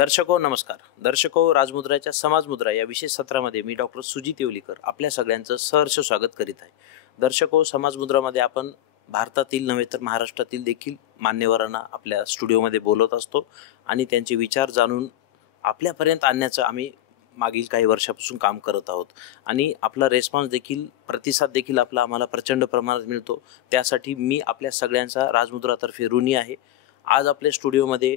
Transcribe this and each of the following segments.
दर्शको नमस्कार. दर्शको, राजमुद्राच्या समाजमुद्रा या विशेष सत्रामध्ये मी डॉक्टर सुजित येवलीकर आपल्या सगळ्यांचं सहर्ष स्वागत करीत आहे. दर्शको, समाजमुद्रामध्ये आपण भारतातील नव्हे तर महाराष्ट्रातील देखील मान्यवरांना आपल्या स्टुडिओमध्ये बोलवत असतो आणि त्यांचे विचार जाणून आपल्यापर्यंत आणण्याचं आम्ही मागील काही वर्षापासून काम करत आहोत आणि आपला रेस्पॉन्स देखील, प्रतिसाद देखील आपला आम्हाला प्रचंड प्रमाणात मिळतो. त्यासाठी मी आपल्या सगळ्यांचा राजमुद्रातर्फे ऋणी आहे. आज आपल्या स्टुडिओमध्ये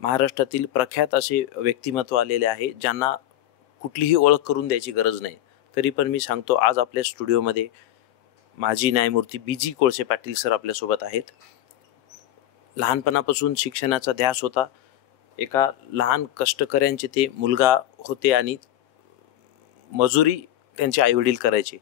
महाराष्ट्रातील प्रख्यात असे व्यक्तिमत्व आलेले आहे ज्यांना कुठलीही ओळख करून द्यायची गरज नाही. तरी पण मी सांगतो, आज आपल्या स्टुडिओमध्ये माजी न्यायमूर्ती BG कोळसे पाटील सर आपल्यासोबत आहेत. लहानपणापासून शिक्षणाचा ध्यास होता. एका लहान कष्टकऱ्यांचे ते मुलगा होते आणि मजुरी त्यांचे आईवडील करायचे.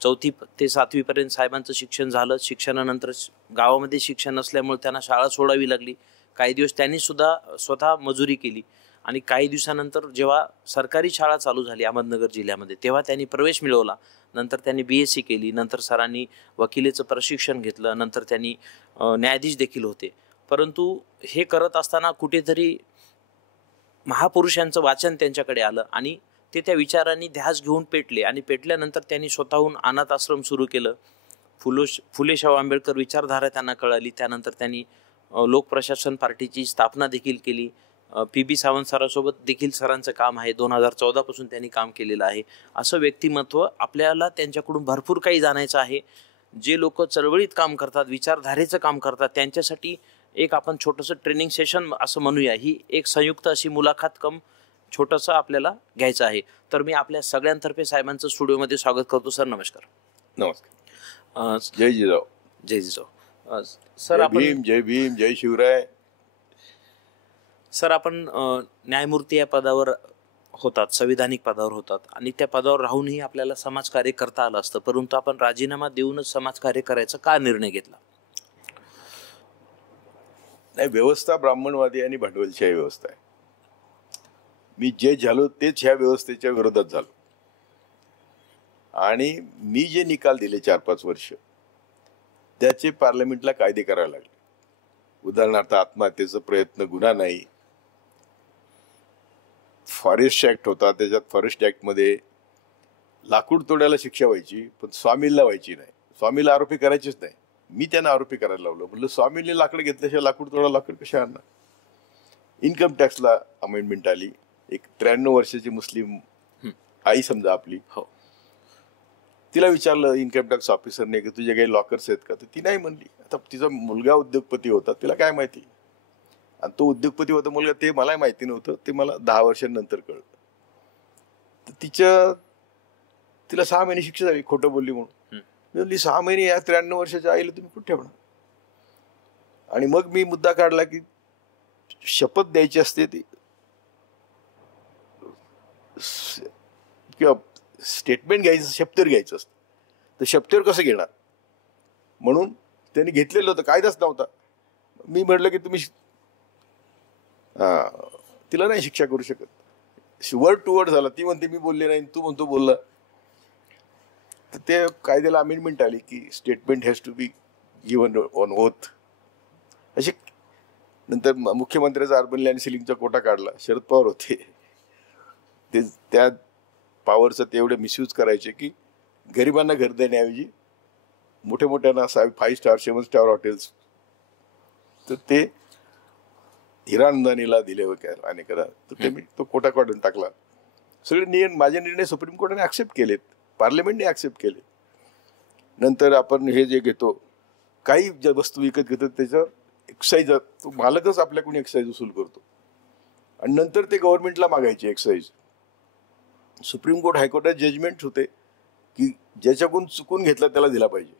4थी ते 7वी पर्यंत साहेबांचं शिक्षण झालं. शिक्षणानंतर गावामध्ये शिक्षण नसल्यामुळे त्यांना शाळा सोडावी लागली. काही दिवस त्यांनी सुद्धा स्वतः मजुरी केली आणि काही दिवसानंतर जेव्हा सरकारी शाळा चालू झाली अहमदनगर जिल्ह्यामध्ये, तेव्हा त्यांनी प्रवेश मिळवला. नंतर त्यांनी BSc केली. नंतर सरांनी वकिलीचं प्रशिक्षण घेतलं. नंतर त्यांनी न्यायाधीश देखील होते. परंतु हे करत असताना कुठेतरी महापुरुषांचं वाचन त्यांच्याकडे आलं आणि ते त्या विचारांनी ध्यास घेऊन पेटले आणि पेटल्यानंतर त्यांनी स्वतःहून अनाथ आश्रम सुरू केलं. फुले शाहू आंबेडकर विचारधारा त्यांना कळाली. त्यानंतर त्यांनी लोकप्रशासन पार्टीची स्थापना देखील केली. PB सावंत सरांसोबत देखील सरांचं काम आहे. 2014 पासून त्यांनी काम केलेलं आहे. असं व्यक्तिमत्व आपल्याला त्यांच्याकडून भरपूर काही जाणायचं आहे. जे लोक चळवळीत काम करतात, विचारधारेचं काम करतात, त्यांच्यासाठी एक आपण छोटंसं ट्रेनिंग सेशन असं म्हणूया. ही एक संयुक्त अशी मुलाखत कम छोटंसं आपल्याला घ्यायचं आहे. तर मी आपल्या सगळ्यांतर्फे साहेबांचं स्टुडिओमध्ये स्वागत करतो. सर नमस्कार. नमस्कार. जय जिजाऊ. जय जिजाऊ. सर आपण जय भीम, जय शिवराय. सर आपण न्यायमूर्ती या पदावर होतात, संविधानिक पदावर होतात आणि त्या पदावर राहूनही आपल्याला समाजकार्य करता आलं असतं. परंतु आपण राजीनामा देऊनच समाजकार्य करायचा का निर्णय घेतला? नाही, व्यवस्था ब्राह्मणवादी आणि भांडवलशाही व्यवस्था आहे. मी जे झालो तेच ह्या व्यवस्थेच्या विरोधात झालो आणि मी जे निकाल दिले 4-5 वर्ष त्याचे पार्लमेंटला कायदे करायला लागले. उदाहरणार्थ आत्महत्येचा प्रयत्न गुन्हा नाही. फॉरेस्ट ऍक्ट होता, त्याच्यात फॉरेस्ट ऍक्टमध्ये लाकूड तोड्याला शिक्षा व्हायची पण स्वामीला व्हायची नाही. स्वामीला आरोपी करायचेच नाही. मी त्यांना आरोपी करायला लावलं. म्हणलं स्वामीने लाकडं घेतल्याशिवाय लाकूड तोडा लाकूड कशा आणणार. इन्कम टॅक्सला अमेंडमेंट आली. एक 93 वर्षाची मुस्लिम आई समजा आपली, हो, तिला विचारलं इन्कम टॅक्स ऑफिसरने की तुझे काही लॉकर्स आहेत का, तर ती नाही म्हणली. आता तिचा मुलगा उद्योगपती होता, तिला काय माहिती. आणि तो उद्योगपती होता मुलगा, ते मला माहिती नव्हतं. ते मला 10 वर्षांनंतर कळलं. तर तिला 6 महिने शिक्षा झाली खोटं बोलली म्हणून. मी म्हणली 6 महिने या 93 वर्षाच्या आईला तुम्ही कुठे ठेवणार. आणि मग मी मुद्दा काढला की शपथ द्यायची असते ती किंवा स्टेटमेंट घ्यायचं, शपथेवर घ्यायचं असतं, तर शपथेवर कसं घेणार. म्हणून त्यांनी घेतलेलं होतं, कायदाच नव्हता. मी म्हटलं की तुम्ही तिला नाही शिक्षा करू शकत. वर्ड टू वर्ड झाला. ती म्हणते मी बोलले नाही, तू म्हणतो बोलला. तर ते कायद्याला अमेंडमेंट आली की statement has to be given on oath. असे नंतर मुख्यमंत्र्याचा अर्बन लँड सिलिंगचा कोटा काढला. शरद पवार होते. ते त्या पॉवरचं ते एवढे मिसयूज करायचे की गरिबांना घर देण्याऐवजी मोठ्या मोठ्यांना 5 स्टार 7 स्टार हॉटेल्स, तर ते हिरानंदानीला दिले अनेकदा. तर ते मी तो कोटा काढून टाकला. सगळे माझे निर्णय सुप्रीम कोर्टाने ऍक्सेप्ट केलेत, पार्लमेंटने ऍक्सेप्ट केले. नंतर आपण हे जे घेतो, काही ज्या वस्तू विकत घेतो त्याच्यावर एक्साईज, तो मालकच आपल्याकडून एक्साईज वसूल करतो आणि नंतर ते गव्हर्नमेंटला मागायचे एक्साईज. सुप्रीम कोर्ट हायकोर्टात जजमेंट होते की ज्याच्याकडून चुकून घेतला त्याला दिला पाहिजे.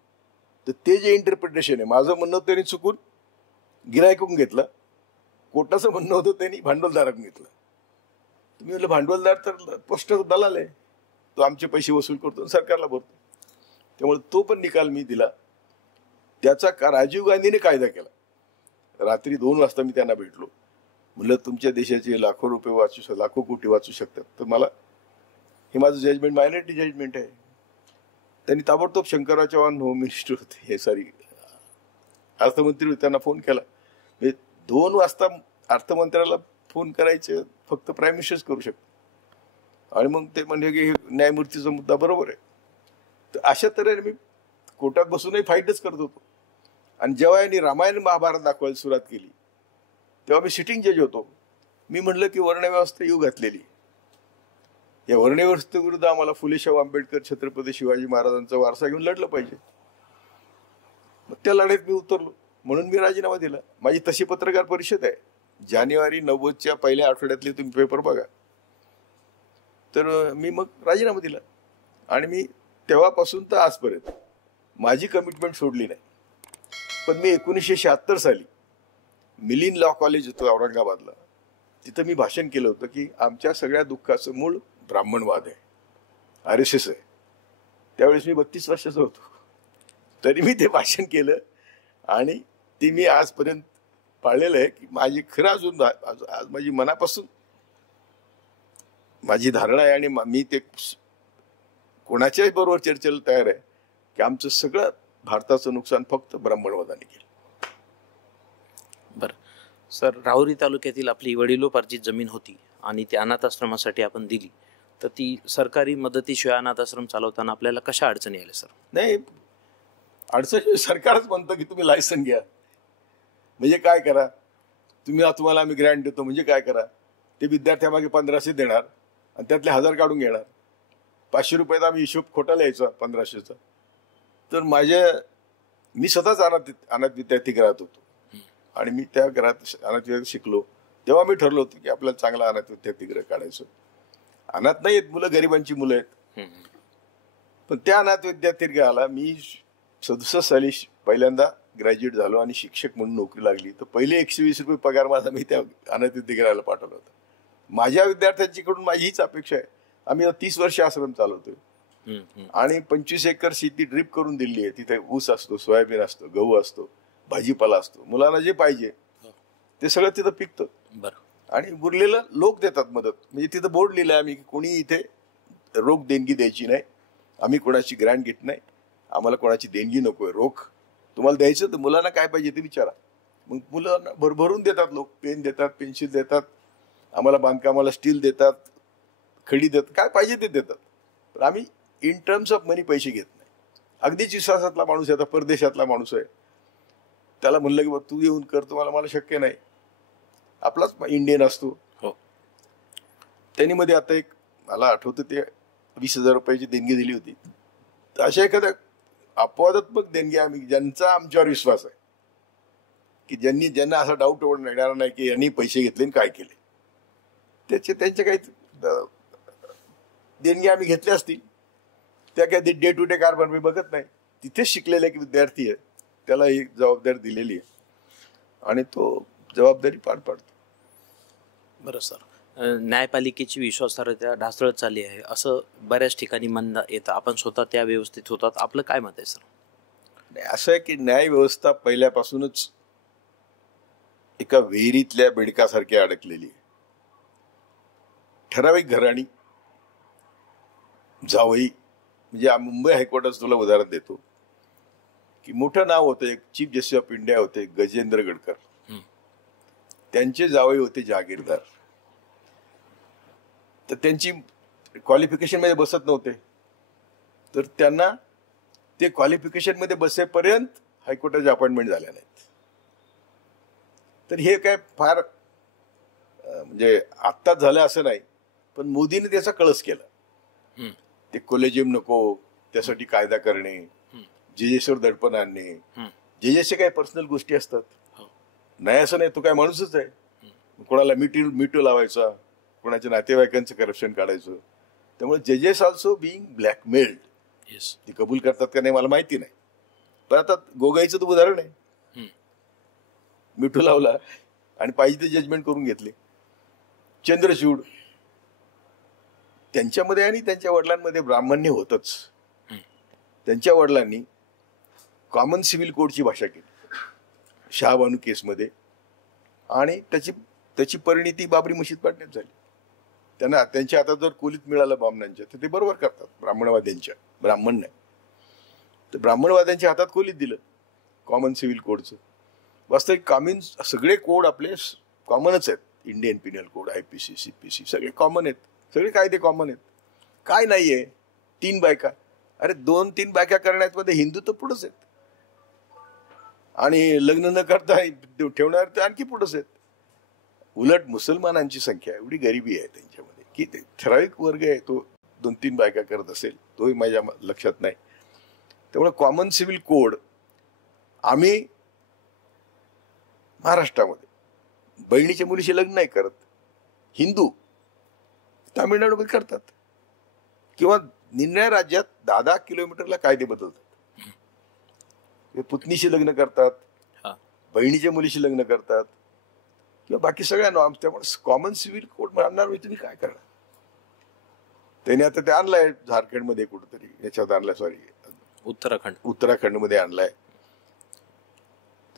तर ते जे इंटरप्रिटेशन आहे, माझं म्हणणं त्यांनी चुकून गिरायकून घेतला, कोर्टाचं म्हणणं होतं त्यांनी भांडवलदाराकडून घेतलं. तुम्ही म्हटलं भांडवलदार तर पोस्टाचा दलाल आहे, तो आमचे पैसे वसूल करतो सरकारला भरतो. त्यामुळे तो पण निकाल मी दिला. त्याचा राजीव गांधीने कायदा केला. रात्री 2 वाजता मी त्यांना भेटलो. म्हणलं तुमच्या देशाचे लाखो रुपये लाखो कोटी वाचू शकतात, तर मला हे माझं जजमेंट मायनॉरिटी जजमेंट आहे. त्यांनी ताबडतोब शंकरराव चव्हाण होम मिनिस्टर होते, हे सॉरी अर्थमंत्री होते, त्यांना फोन केला. 2 वाजता अर्थमंत्र्याला फोन करायचे फक्त प्राईम मिनिस्टरच करू शकतो. आणि मग ते म्हणजे की न्यायमूर्तीचा मुद्दा बरोबर आहे. तर अशा तऱ्हेने मी कोर्टात बसूनही फाईटच करत होतो. आणि जेव्हा यांनी रामायण महाभारत दाखवायला सुरुवात केली तेव्हा मी सिटिंग जज होतो. मी म्हणलं की वर्णव्यवस्था येऊ घातलेली, या वर्णव्यवस्थेविरुद्ध आम्हाला फुले शाहू आंबेडकर, छत्रपती शिवाजी महाराजांचा वारसा घेऊन लढलं पाहिजे. मग त्या लढाईत मी उतरलो, म्हणून मी राजीनामा दिला. माझी तशी पत्रकार परिषद आहे, जानेवारी 90च्या पहिल्या आठवड्यातले तुम्ही पेपर बघा. तर मी मग राजीनामा दिला आणि मी तेव्हापासून तर आजपर्यंत माझी कमिटमेंट सोडली नाही. पण मी 1976 साली मिलिंद लॉ कॉलेज होतं औरंगाबादला, तिथं मी भाषण केलं होतं की आमच्या सगळ्या दुःखाचं मूळ ब्राह्मणवाद आहे, RSS आहे. त्यावेळेस मी 32 वर्षाचा होतो, तरी मी ते भाषण केलं आणि ते मी आजपर्यंत पाळलेलं आहे की माझी खरं अजून आज माझी मनापासून माझी धारणा आहे. आणि मी ते कोणाच्याही बरोबर चर्चेला तयार आहे की आमचं सगळं भारताचं नुकसान फक्त ब्राह्मणवादाने केलं. बरं सर, राहुरी तालुक्यातील आपली वडिलोपार्जित जमीन होती आणि ती अनाथ आश्रमासाठी आपण दिली, तर ती सरकारी मदतीशिवाय अनाथ आश्रम चालवताना आपल्याला कशा अडचणी आल्या सर? नाही, अडचण सरकारच म्हणतं की तुम्ही लायसन घ्या. म्हणजे काय करा तुम्ही, तुम्हाला आम्ही ग्रँट देतो म्हणजे काय करा, ते विद्यार्थ्यामागे 1500 देणार आणि त्यातले 1000 काढून घेणार. 500 रुपयाचा आम्ही हिशोब खोटा लिहायचा 1500चा. तर मी स्वतःच अनाथ विद्यार्थी घरात होतो आणि मी त्या घरात अनाथ विद्यार्थी शिकलो. तेव्हा मी ठरलं होतं की आपल्याला चांगला अनाथ विद्यार्थीगृह काढायचं. अनाथ नाही आहेत मुलं, गरिबांची मुलं आहेत. पण त्या अनाथ विद्यार्थीगृहाला मी 67 साली पहिल्यांदा ग्रॅज्युएट झालो आणि शिक्षक म्हणून नोकरी लागली. तर पहिले 120 रुपये पगार माझा मी त्या अनाथ विद्यार्थीगृहाला पाठवला होता. माझ्या विद्यार्थ्यांच्याकडून माझी हीच अपेक्षा आहे. आम्ही 30 वर्ष आश्रम चालवतोय आणि 25 एकर शेती ड्रीप करून दिली आहे. तिथे ऊस असतो, सोयाबीन असतो, गहू असतो, भाजीपाला असतो. मुलांना जे पाहिजे ते सगळं तिथं पिकतं. आणि उरलेलं लोक देतात मदत. म्हणजे तिथं बोर्ड लिहिलं आम्ही की कोणी इथे रोख देणगी द्यायची नाही, आम्ही कोणाची ग्रँट घेत नाही, आम्हाला कोणाची देणगी नकोय, रोख तुम्हाला द्यायचं तर मुलांना काय पाहिजे ते विचारा. मग मुलांना भरभरून देतात लोक, पेन देतात, पेन्सिल देतात, आम्हाला बांधकामाला स्टील देतात, खडी देतात, काय पाहिजे ते देतात. पण आम्ही इन टर्म्स ऑफ मनी पैसे घेत नाही. अगदीच विश्वासातला माणूस आहे, आता परदेशातला माणूस आहे, त्याला म्हणलं की बा तू येऊन कर, तुम्हाला मला शक्य नाही, आपलाच इंडियन असतो. त्यांनी मध्ये आता एक मला आठवतं ते 20,000 रुपयाची देणगी दिली होती. तर अशा एखाद्या अपवादात्मक देणगी आम्ही, ज्यांचा आमच्यावर विश्वास आहे की ज्यांना असा डाऊट येणार नाही की यांनी पैसे घेतले आणि काय केले, त्यांच्या काही देणगी आम्ही घेतल्या असतील. त्या काही डे टू डे कारभार मी बघत नाही. तिथेच शिकलेला एक विद्यार्थी आहे, त्याला ही जबाबदारी दिलेली आहे आणि तो जबाबदारी पार पाडतो. बरं सर, न्यायपालिकेची विश्वासार्हता ढासळत चालली आहे असं बऱ्याच ठिकाणी म्हणता येतं. आपण स्वतः त्या व्यवस्थेत होतात, आपलं काय मत आहे सर? नाही, असं आहे की न्याय व्यवस्था पहिल्यापासूनच एका विहिरीतल्या बेडकासारखी अडकलेली आहे. ठराविक घराणी जावई, म्हणजे मुंबई हायकोर्टाचं तुला उदाहरण देतो की मोठं नाव होतं, एक चीफ जस्टिस ऑफ इंडिया होते गजेंद्र गडकर, त्यांचे जावई होते जहागीरदार. तर त्यांची क्वालिफिकेशन मध्ये बसत नव्हते, तर त्यांना ते क्वालिफिकेशन मध्ये बसेपर्यंत हायकोर्टाच्या अपॉइंटमेंट झाल्या नाहीत. तर हे काय फार म्हणजे आत्ताच झालं असं नाही, पण मोदीने त्याचा कळस केला. ते कोलेजियम नको, त्यासाठी कायदा करणे, जेजेसवर दडपण आणणे. जेजेसचे काही पर्सनल गोष्टी असतात, नाही असं नाही, तो काय माणूसच आहे. कोणाला मिटू लावायचा, कोणाच्या नातेवाईकांचं करप्शन काढायचं. त्यामुळे जजेस ऑल्सो बिईंग ब्लॅकमेल्ड. ते कबूल करतात का नाही मला माहिती नाही, पण आता गोगाईचं तर उदाहरण आहे. मिठू लावला आणि पाहिजे ते जजमेंट करून घेतले. चंद्रचूड, त्यांच्यामध्ये आणि त्यांच्या वडिलांमध्ये ब्राह्मण्य होतच. त्यांच्या वडिलांनी कॉमन सिव्हिल कोडची भाषा केली शहाबानू केसमध्ये आणि त्याची परिणिती बाबरी मशीद पाडण्यात झाली. त्यांच्या हातात जर कोलीत मिळालं बामणांच्या तर ते बरोबर करतात. ब्राह्मण नाही तर ब्राह्मणवाद्यांच्या हातात कोलीत दिलं कॉमन सिव्हिल कोडचं. वास्तविक सगळे कोड आपले कॉमनच आहेत. Indian Pinal code, IPC, CPC सगळे कॉमन आहेत, सगळे कायदे कॉमन आहेत. काय नाहीये 3 बायका, अरे 2-3 बायका करण्यामध्ये हिंदू तर पुढंच आहेत, आणि लग्न न करता ठेवणार तर आणखी पुढंच आहेत. उलट मुसलमानांची संख्या एवढी गरिबी आहे त्यांच्यामध्ये की ते ठराविक वर्ग आहे तो 2-3 बायका करत असेल, तोही माझ्या लक्षात नाही. त्यामुळे कॉमन सिव्हिल कोड आम्ही महाराष्ट्रामध्ये बहिणीच्या मुलीशी लग्न नाही करत, हिंदू तामिळनाडूमध्ये करतात, किंवा निम्न राज्यात 10-10 किलोमीटरला कायदे बदलतात. पुतणीशी लग्न करतात, बहिणीच्या मुलीशी लग्न करतात, किंवा बाकी सगळ्या नॉर्म्स. त्यामुळे कॉमन सिव्हिल कोड मानणार म्हणजे तुम्ही काय करणार? त्याने आता ते आणलाय झारखंडमध्ये कुठेतरी, याच्यात आणलाय, सॉरी उत्तराखंडमध्ये आणलाय.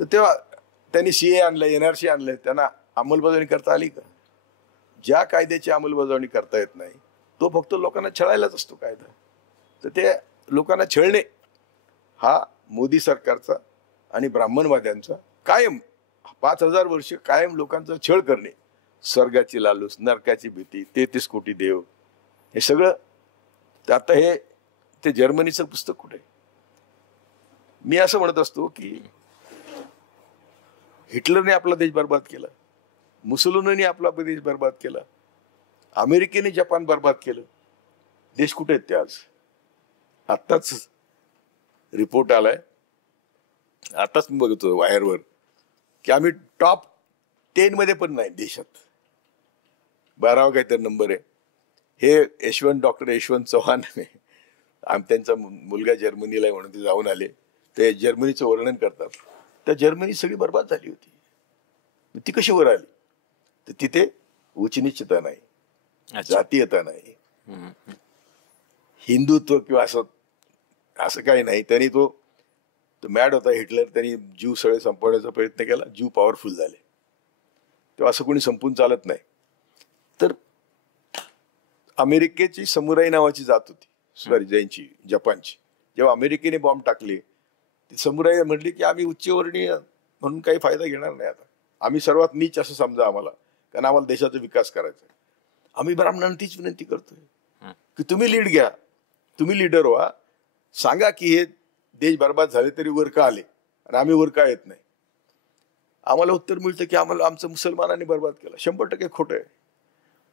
तर तेव्हा त्यांनी CA आणलंय, NRC आणलंय, त्यांना अंमलबजावणी करता आली का? ज्या कायद्याची अंमलबजावणी करता येत नाही तो फक्त लोकांना छळायलाच असतो कायदा. तर ते लोकांना छळणे हा मोदी सरकारचा आणि ब्राह्मणवाद्यांचा कायम 5000 वर्ष कायम लोकांचा छळ करणे, स्वर्गाची लालूस, नरकाची भीती, 33 कोटी देव, हे सगळं. आता हे ते जर्मनीचं पुस्तक कुठे? मी असं म्हणत असतो की हिटलरने आपला देश बर्बाद केला, मुसोलिनीने आपला देश बर्बाद केला, अमेरिकेने जपान बर्बाद केलं. देश कुठे आहेत ते आज? आत्ताच रिपोर्ट आलाय, आताच मी बघतो वायरवर, की आम्ही टॉप 10 मध्ये पण नाही देशात, 12वा काहीतरी नंबर आहे. हे डॉक्टर यशवंत चव्हाण त्यांचा मुलगा जर्मनीला म्हणून ते जाऊन आले, ते जर्मनीचं वर्णन करतात. त्या जर्मनी सगळी बर्बाद झाली होती, ती कशी वर आली? तर तिथे उच्चनीचता नाही, जातीयता नाही, हिंदुत्व किंवा असं काही नाही. त्यांनी तो मॅड होता हिटलर, त्यांनी जीव सगळे संपवण्याचा प्रयत्न केला, जीव पॉवरफुल झाले. तेव्हा असं कोणी संपून चालत नाही. तर अमेरिकेची समुराई नावाची जात होती, सॉरी जैनची, जपानची. जेव्हा अमेरिकेने बॉम्ब टाकले, ती समुराई म्हणली की आम्ही उच्चवर्णीय म्हणून काही फायदा घेणार नाही, आता आम्ही सर्वात नीच असं समजा आम्हाला, कारण आम्हाला देशाचा विकास करायचा आहे. आम्ही ब्राह्मणांना तीच विनंती करतोय की तुम्ही लीड घ्या, तुम्ही लीडर व्हा, सांगा की हे देश बर्बाद झाले तरी वर का आले आणि आम्ही वर का येत नाही. आम्हाला उत्तर मिळतं की आम्हाला आमचं मुसलमानांनी बर्बाद केला. 100% खोटं आहे.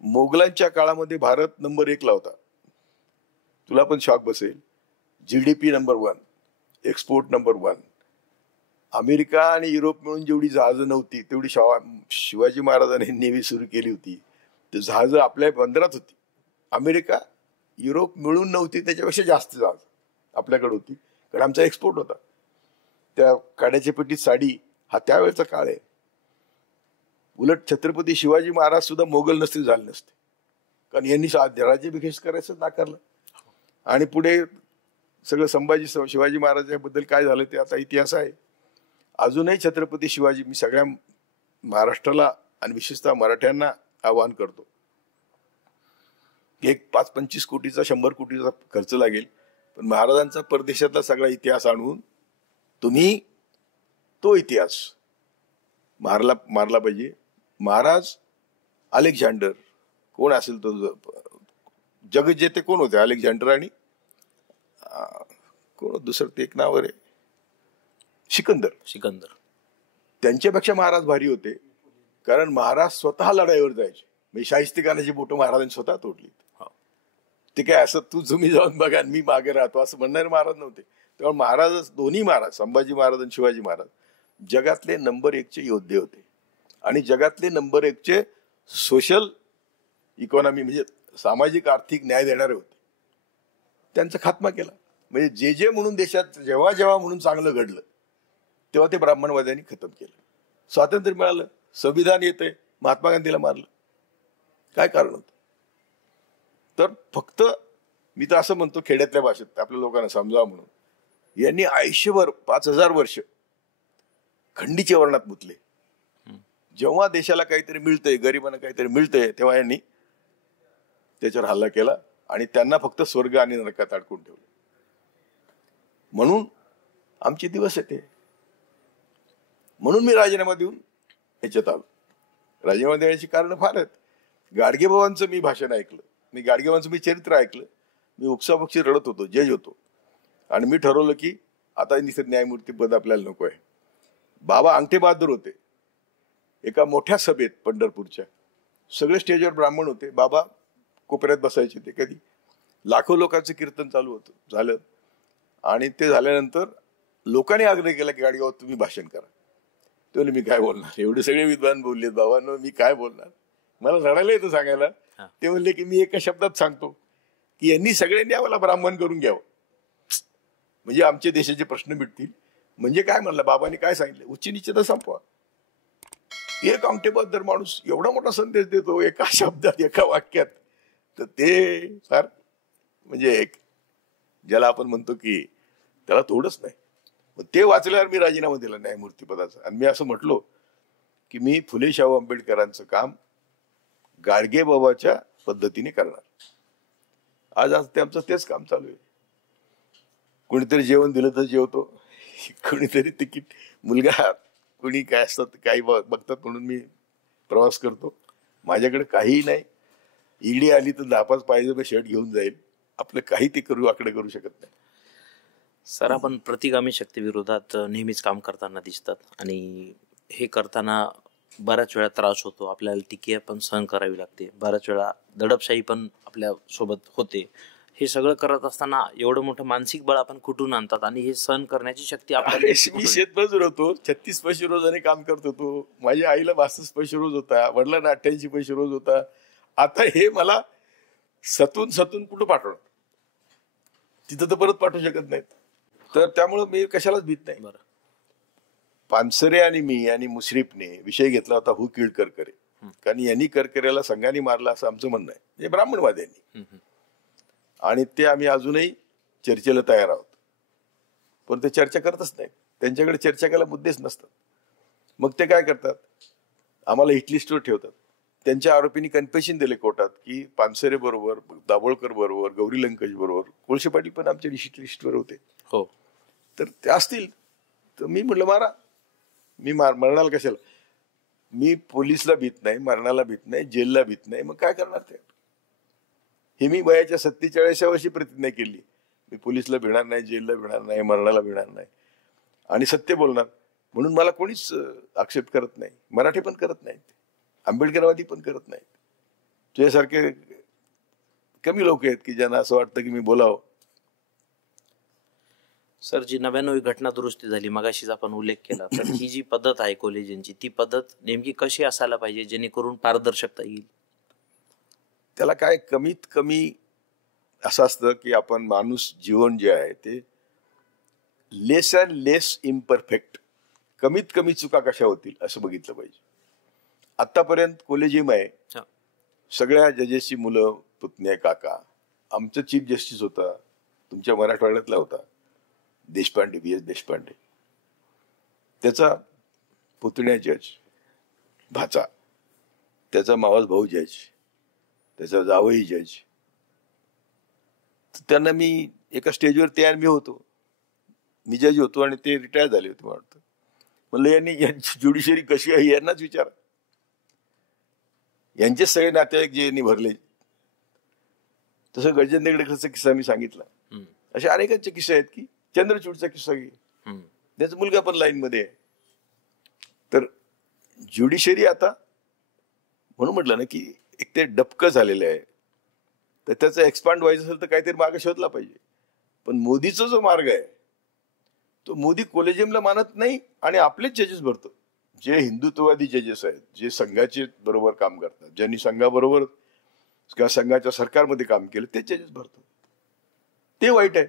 मोगलांच्या काळामध्ये भारत नंबर 1 ला होता, तुला पण शॉक बसेल. GDP number 1, export number 1. America आणि युरोप मिळून जेवढी जहाजं नव्हती तेवढी शिवाजी महाराजांनी नेव्ही सुरू केली होती. ते जहाजं आपल्या बंदरात होती. अमेरिका युरोप मिळून नव्हती, त्याच्यापेक्षा जास्त जहाज आपल्याकडे होती, कारण आमचा एक्सपोर्ट होता. त्या काड्याच्या पेटीत साडी हा त्यावेळेचा काळ आहे. उलट छत्रपती शिवाजी महाराज सुद्धा मोगल नसतील झाले नसते, कारण यांनी राज्याभिषेक करायचं नाकारलं. आणि पुढे सगळं शिवाजी महाराजांबद्दल काय झालं ते आता इतिहास आहे. अजूनही छत्रपती शिवाजी, मी सगळ्या महाराष्ट्राला आणि विशेषतः मराठ्यांना आवाहन करतो, एक 5-25 कोटीचा 100 कोटीचा खर्च लागेल, पण महाराजांचा परदेशातला सगळा इतिहास आणून तुम्ही तो इतिहास मारला पाहिजे. महाराज अलेक्झांडर कोण असेल तो जगजेते कोण होते? अलेक्झांडर आणि कोण दुसरं ते एक नाव आहे सिकंदर. त्यांच्यापेक्षा महाराज भारी होते, कारण महाराज स्वतः लढाईवर जायचे. म्हणजे शाहिस्तेखानाची बोटं महाराजांनी स्वतः तोडली. ते काय असं तुम्ही जाऊन बघा मी मागे राहतो असं म्हणणारे महाराज नव्हते. तेव्हा महाराज, दोन्ही महाराज, संभाजी महाराज आणि शिवाजी महाराज, जगातले नंबर 1 चे योद्धे होते आणि जगातले नंबर 1 चे सोशल इकॉनॉमी म्हणजे सामाजिक आर्थिक न्याय देणारे होते. त्यांचा खात्मा केला. म्हणजे जे म्हणून देशात जेव्हा म्हणून चांगलं घडलं तेव्हा ते ब्राह्मणवाद्यांनी खतम केलं. स्वातंत्र्य मिळालं, संविधान येतंय, महात्मा गांधीला मारलं, काय कारण होतं? तर फक्त मी तर असं म्हणतो खेड्यातल्या भाषेत आपल्या लोकांना समजावं म्हणून, यांनी आयुष्यभर 5000 वर्ष खंडीच्या वर्णात मुतले. जेव्हा देशाला काहीतरी मिळतंय, गरिबांना काहीतरी मिळतंय, तेव्हा यांनी त्याच्यावर हल्ला केला आणि त्यांना फक्त स्वर्ग आणि नरकात अडकून ठेवलं. म्हणून आमचे दिवस येते, म्हणून मी राजीनामा देऊन याच्यात आलो. राजीनामा देण्याची कारण फार आहेत. गाडगेबाबांचं मी भाषण ऐकलं, गाडगेबाबांचं मी चरित्र ऐकलं. मी उपसभापक्षी रडत होतो, जज होतो, आणि मी ठरवलं की आता निसर्ग न्यायमूर्ती पद आपल्याला नको आहे. बाबा अंगठे बहादूर होते. एका मोठ्या सभेत पंढरपूरच्या सगळे स्टेजवर ब्राह्मण होते, बाबा कोपऱ्यात बसायचे. ते कधी लाखो लोकांचं कीर्तन चालू होतं, झालं. आणि ते झाल्यानंतर लोकांनी आग्रह केला की गाडगेबाबा तुम्ही भाषण करा. ते म्हणले मी काय बोलणार, एवढे सगळे विद्वान बोललेत बाबांनो, मी काय बोलणार, मला रडायला येतं सांगायला. ते म्हणले की मी एका शब्दात सांगतो की यांनी सगळ्यांनी आम्हाला ब्राह्मण करून घ्यावं, म्हणजे आमचे देशाचे प्रश्न मिटतील. म्हणजे काय म्हणलं बाबांनी, काय सांगितलं, उच्च निश्चित संपवा. एक अंगठेबहादूर माणूस एवढा मोठा संदेश देतो एका शब्दात, एका वाक्यात. तर ते फार म्हणजे एक ज्याला आपण म्हणतो की त्याला थोडंच नाही. मग ते वाचल्यावर मी राजीनामा दिला न्यायमूर्ती पदाचा, आणि मी असं म्हटलो की मी फुले शाहू आंबेडकरांचं काम गाडगेबाबाच्या पद्धतीने करणार. आज ते आमचं तेच काम चालू आहे. कोणीतरी जेवण दिलं तर जेवतो, कोणीतरी तिकीट, मुलगा, कोणी काय असतात काही बघतात म्हणून मी प्रवास करतो. माझ्याकडे काहीही नाही. ईडी आली तर 10-5 पायजमे शर्ट घेऊन जाईल. आपलं काही ते आकडे करू शकत नाही. सर, आपण प्रतिगामी शक्तीविरोधात नेहमीच काम करताना दिसतात, आणि हे करताना बऱ्याच वेळा त्रास होतो, आपल्याला टीका पण सहन करावी लागते, बऱ्याच वेळा दडपशाही पण आपल्या सोबत होते. हे सगळं करत असताना एवढं मोठं मानसिक बळ आपण कुठून आणतात, आणि हे सहन करण्याची शक्ती आपल्याला? मी शेतमजूर होतो, 36 पैसे रोजाने काम करत होतो. माझ्या आईला 62 पैसे रोज होता, वडिलांना 88 पैसे रोज होता. आता हे मला सतून कुठं पाठवणार, तिथं तर परत पाठवू शकत नाहीत. तर त्यामुळं मी कशालाच भीत नाही. बरं. पानसरे आणि मी आणि मुश्रीफने विषय घेतला होता हु कीड करकरे, कारण यांनी करकऱ्याला संघाने मारला असं आमचं म्हणणं आहे, म्हणजे ब्राह्मणवाद्यांनी. आणि ते आम्ही अजूनही चर्चेला तयार आहोत, पण ते चर्चा करतच नाही. त्यांच्याकडे चर्चा करायला मुद्देच नसतात. मग ते काय करतात, आम्हाला हिट लिस्टवर ठेवतात. त्यांच्या आरोपींनी कन्फेशन दिले कोर्टात की पानसरे बरोबर, दाभोळकर बरोबर, गौरी लंकेश बरोबर, कोळशे पाटील पण आमच्या हिट लिस्टवर होते. हो. तर ते असतील तर मी म्हटलं मारा, मी मरणाला कशाला. मी पोलिसला भीत नाही, मरणाला भीत नाही, जेलला भीत नाही. मग काय करणार ते. हे मी वयाच्या 47व्या वर्षी प्रतिज्ञा केली, मी पोलिसला भिणार नाही, जेलला भिणार नाही, मरणाला भिणार नाही, आणि सत्य बोलणार. म्हणून मला कोणीच आक्षेप करत नाही. मराठी पण करत नाहीत, आंबेडकरवादी पण करत नाहीत. तुझ्यासारखे कमी लोक आहेत की ज्यांना असं वाटतं की मी बोलावं. सर, जी 99वी घटना दुरुस्ती झाली, मगाशीच आपण उल्लेख केला, तर ही जी पद्धत आहे कॉलेजांची, ती पद्धत नेमकी कशी असायला पाहिजे जेणेकरून पारदर्शकता येईल? त्याला काय कमीत कमी असं असतं की आपण माणूस जीवन जे आहे ते लेस अँड लेस इम्परफेक्ट, कमीत कमी चुका कशा होतील असं बघितलं पाहिजे. आतापर्यंत कॉलेजियम आहे, सगळ्या जजेसची मुलं, पुतणे, काका. आमचं चीफ जस्टिस होता, तुमच्या मराठवाड्यातला होता, देशपांडे, VS देशपांडे. त्याचा पुतण्या जज, भाचा, त्याचा मावस भाऊ जज, त्याचा जावई जज. त्यांना मी एका स्टेजवर ते आणि मी होतो, मी जज होतो आणि ते रिटायर झाले होते वाटतं. म्हणलं यांची ज्युडिशरी कशी आहे यांनाच विचारा. यांचे सगळे नातेवाईक जे यांनी भरले. तसं गजेंद्रगडकरचा किस्सा मी सांगितला. असे अनेकांचे किस्से आहेत की चंद्रचूडचा किस्सा घे, त्याचा मुलगा पण लाईन मध्ये आहे. तर ज्युडिशरी आता म्हणून म्हटलं ना की एक ते डबकं झालेलं आहे, तर त्याचं एक्सपांड व्हायचं असेल तर काहीतरी मार्ग शोधला पाहिजे. पण मोदीचा जो मार्ग आहे तो मोदी कॉलेजियमला मानत नाही आणि आपलेच जजेस भरतो. जे हिंदुत्ववादी जजेस आहेत, जे संघाचे बरोबर काम करतात, ज्यांनी संघाबरोबर किंवा संघाच्या सरकारमध्ये काम केलं, ते जजेस भरतो. ते वाईट आहे.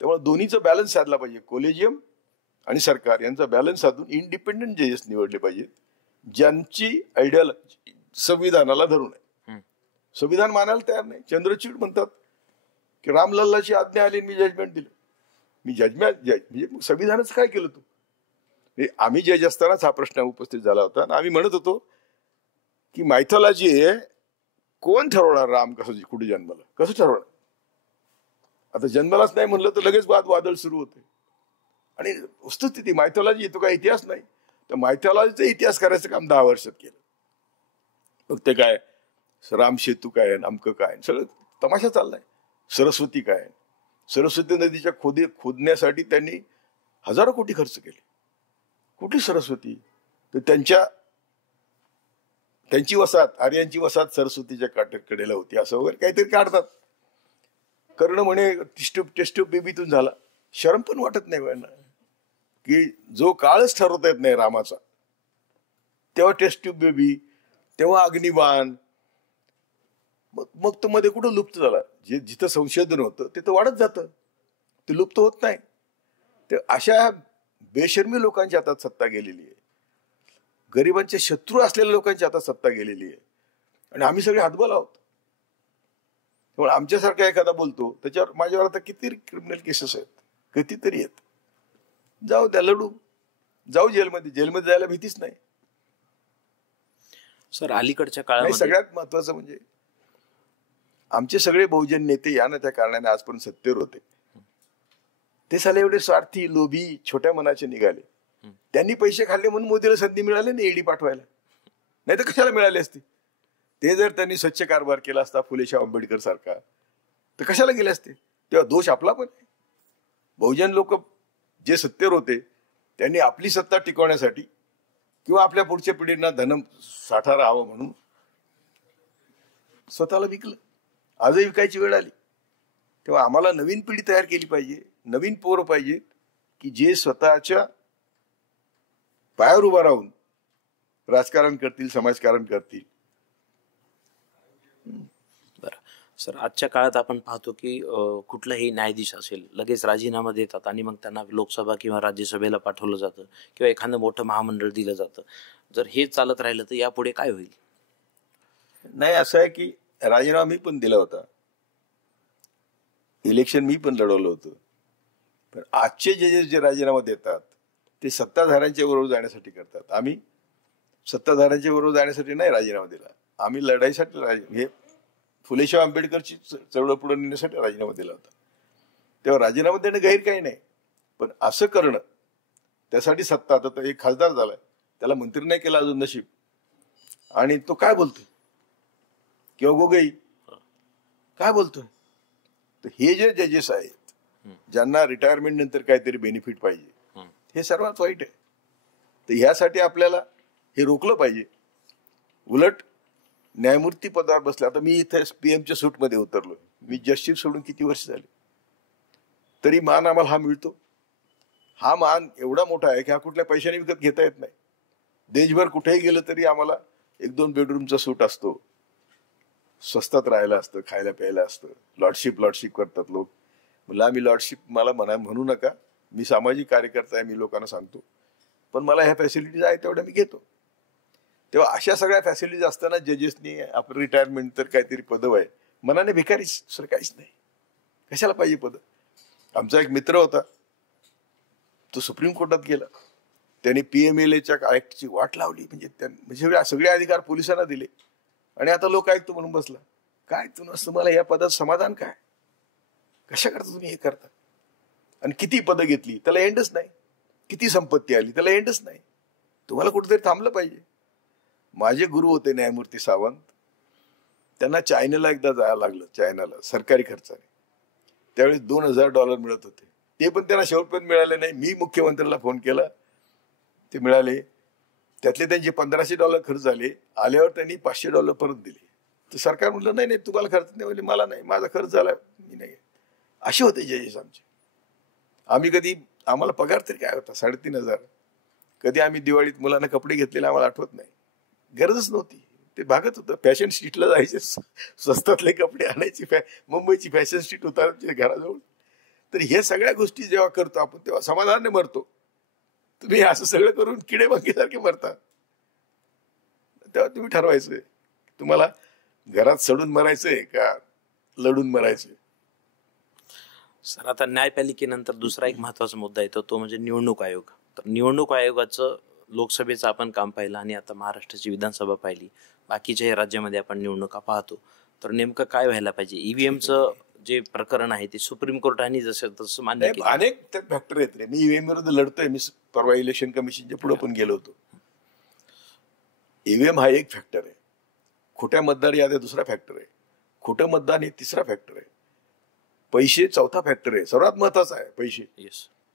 त्यामुळे दोन्हीचा बॅलन्स साधला पाहिजे. कॉलेजियम आणि सरकार यांचा बॅलन्स साधून इंडिपेंडंट जजेस निवडले पाहिजेत, ज्यांची आयडियोलॉजी संविधानाला धरून आहे. संविधान मानायला तयार नाही. चंद्रचूड म्हणतात की रामलल्लाची आज्ञा आली, मी जजमेंट दिलं. मी जजमेंट म्हणजे संविधानाचं काय केलं तू. आम्ही जज असतानाच हा प्रश्न उपस्थित झाला होता आणि आम्ही म्हणत होतो की मायथॉलॉजी आहे, कोण ठरवणार राम कसं कुठे जन्मला, कसं ठरवणार. आता जन्मलाच नाही म्हणलं तर लगेच वादळ सुरू होते. आणि वस्तुस्थिती मायथॉलॉजी येतो, काय इतिहास नाही. तर मायथॉलॉजीचा इतिहास करायचं काम 10 वर्षात केलं. मग ते काय राम सेतू काय अमकं काय सगळं तमाशा चाललाय. सरस्वती काय, सरस्वती नदीच्या खोदण्यासाठी त्यांनी हजारो कोटी खर्च केले. कुठली सरस्वती? तर त्यांची वसाहत, आर्यांची वसाहत सरस्वतीच्या काठेकडेला होती असं वगैरे काहीतरी काढतात. कर्ण म्हणे टेस्ट ट्यूब बेबीतून झाला. शरम पण वाटत नाही वेळेला की जो काळच ठरवता येत नाही रामाचा, तेव्हा टेस्ट ट्यूब बेबी, तेव्हा अग्निबाण, मग तो मध्ये कुठं लुप्त झाला. जिथं संशोधन होतं तिथं वाढत जातं, ते लुप्त होत नाही. ते अशा बेशर्मी लोकांच्या हातात सत्ता गेलेली आहे, गरिबांचे शत्रू असलेल्या लोकांच्या हातात सत्ता गेलेली आहे, आणि आम्ही सगळे हातबल आहोत. त्यामुळे आमच्यासारखा एखादा बोलतो त्याच्यावर, माझ्यावर आता किती क्रिमिनल केसेस आहेत, कितीतरी आहेत. जाऊ त्या, लढू, जाऊ जेलमध्ये जायला भीतीच नाही. सर अलीकडच्या काळामध्ये सगळ्यात महत्वाचं म्हणजे आमचे सगळे बहुजन नेते या ना त्या कारणाने आजपर्यंत सत्तेवर होते, ते साले एवढे स्वार्थी, लोभी, छोट्या मनाचे निघाले. त्यांनी पैसे खाल्ले म्हणून मोदीला संधी मिळाली नाही ईडी पाठवायला, नाही तर कशाला मिळाली असती. ते जर त्यांनी स्वच्छ कारभार केला असता फुलेशाह आंबेडकर सारखा, तर कशाला गेले असते. तेव्हा दोष आपला पण आहे. बहुजन लोक जे सत्तेवर होते त्यांनी आपली सत्ता टिकवण्यासाठी किंवा आपल्या पुढच्या पिढींना धन साठा राहावं म्हणून स्वतःला विकलं. आजही विकायची वेळ आली. तेव्हा आम्हाला नवीन पिढी तयार केली पाहिजे, नवीन पोरं पाहिजेत की जे स्वतःच्या पायावर उभा राहून राजकारण करतील, समाजकारण करतील. बरं सर, आजच्या काळात आपण पाहतो की कुठलाही न्यायाधीश असेल लगेच राजीनामा देतात आणि मग त्यांना लोकसभा किंवा राज्यसभेला पाठवलं जातं किंवा एखादं मोठं महामंडळ दिलं जातं. जर हे चालत राहिलं तर यापुढे काय होईल? नाही, असं आहे की राजीनामा मी पण दिला होता, इलेक्शन मी पण लढवलं होतं, पण आजचे जे राजीनामा देतात ते सत्ताधाऱ्यांच्या बरोबर जाण्यासाठी करतात. आम्ही सत्ताधाऱ्यांच्या बरोबर जाण्यासाठी नाही राजीनामा दिला, आम्ही लढाईसाठी हे फुलेशाह आंबेडकरची चळवळ पुढे नेण्यासाठी राजीनामा दिला होता. तेव्हा राजीनामा देणं गैर काही नाही, पण असं करणं त्यासाठी सत्ता, आता तो एक खासदार झालाय, त्याला मंत्री नाही केला अजून नशीब, आणि तो काय बोलतोय, किंवा गोगोई काय बोलतोय. तर हे जे जजेस आहेत ज्यांना रिटायरमेंट नंतर काहीतरी बेनिफिट पाहिजे, हे सर्वात वाईट आहे. तर ह्यासाठी आपल्याला हे रोखलं पाहिजे. उलट न्यायमूर्ती पदावर बसले, आता मी इथे पीएमच्या सूटमध्ये उतरलो, मी जस्टिस सोडून किती वर्ष झाले, तरी मान आम्हाला हा मिळतो. हा मान एवढा मोठा आहे की हा कुठल्या पैशाने विकत घेता येत नाही. देशभर कुठेही गेलं तरी आम्हाला 1-2 बेडरूमचा सूट असतो, स्वस्तात राहायला असतं, खायला प्यायला असतं. लॉर्डशिप करतात लोक. म्हणलं आम्ही लॉर्डशिप मला म्हणू नका, मी सामाजिक कार्यकर्ता आहे, मी लोकांना सांगतो, पण मला ह्या फॅसिलिटीज आहे तेवढ्या मी घेतो. तेव्हा अशा सगळ्या फॅसिलिटीज असताना जजेसनी आपलं रिटायरमेंट तर काहीतरी पदव आहे, मनाने भिकारीच, सर काहीच नाही, कशाला पाहिजे पद. आमचा एक मित्र होता, तो सुप्रीम कोर्टात गेला, त्यांनी PMLAच्या ऍक्टची वाट लावली, म्हणजे सगळे अधिकार पोलिसांना दिले, आणि आता लोक ऐकतो म्हणून बसला. काय तुम्हाला या पदात समाधान काय, कशा करता तुम्ही हे करता, आणि किती पदं घेतली त्याला एंडच नाही, किती संपत्ती आली त्याला एंडच नाही. तुम्हाला कुठेतरी थांबलं पाहिजे. माझे गुरु होते न्यायमूर्ती सावंत, त्यांना चायनाला एकदा जायला लागलं, चायनाला सरकारी खर्चाने. त्यावेळी $2000 मिळत होते, ते पण त्यांना शेवटपर्यंत मिळाले नाही. मी मुख्यमंत्र्यांना फोन केला, ते मिळाले. त्यातले त्यांचे $1500 खर्च झाले. आल्यावर त्यांनी $500 परत दिले. तर सरकार म्हटलं नाही नाही तुम्हाला खर्च नाही, म्हणजे मला नाही, माझा खर्च झाला, मी नाही. असे होते जजेस आमचे. आम्हाला पगार तरी काय होता, 3500. कधी आम्ही दिवाळीत मुलांना कपडे घेतलेले आम्हाला आठवत नाही, गरजच नव्हती, ते भागत होतं. फॅशन स्ट्रीटला जायचे, स्वस्तातले कपडे आणायची, मुंबईची फॅशन स्ट्रीट होता आमच्या घराजवळ. तर हे सगळ्या गोष्टी जेव्हा करतो आपण तेव्हा समाधानाने मरतो. तुम्ही असं सगळं करून किडेबांगेसारखे मरता, तेव्हा तुम्ही ठरवायचंय तुम्हाला घरात सडून मरायचंय का लढून मरायचंय. सर आता न्यायपालिकेनंतर दुसरा एक महत्वाचा मुद्दा येतो, तो म्हणजे निवडणूक आयोग. तर निवडणूक आयोगाचं लोकसभेचं आपण काम पाहिलं आणि आता महाराष्ट्राची विधानसभा पाहिली, बाकीच्या राज्यामध्ये आपण निवडणुका पाहतो. तर नेमकं काय व्हायला पाहिजे? ईव्हीएमचं जे प्रकरण आहे ते सुप्रीम कोर्टाने जसं तसं मान्य केलं. अनेक फॅक्टर आहेत रे. मी ईव्हीएम विरुद्ध लढतोय, मी परवा इलेक्शन कमिशनच्या पुढे पण गेलो होतो. ईव्हीएम हा एक फॅक्टर आहे, खोट्या मतदार याद्या दुसरा फॅक्टर आहे, खोटं मतदान हे तिसरा फॅक्टर आहे, पैसे चौथा फॅक्टर आहे. सर्वात महत्वाचा आहे पैसे.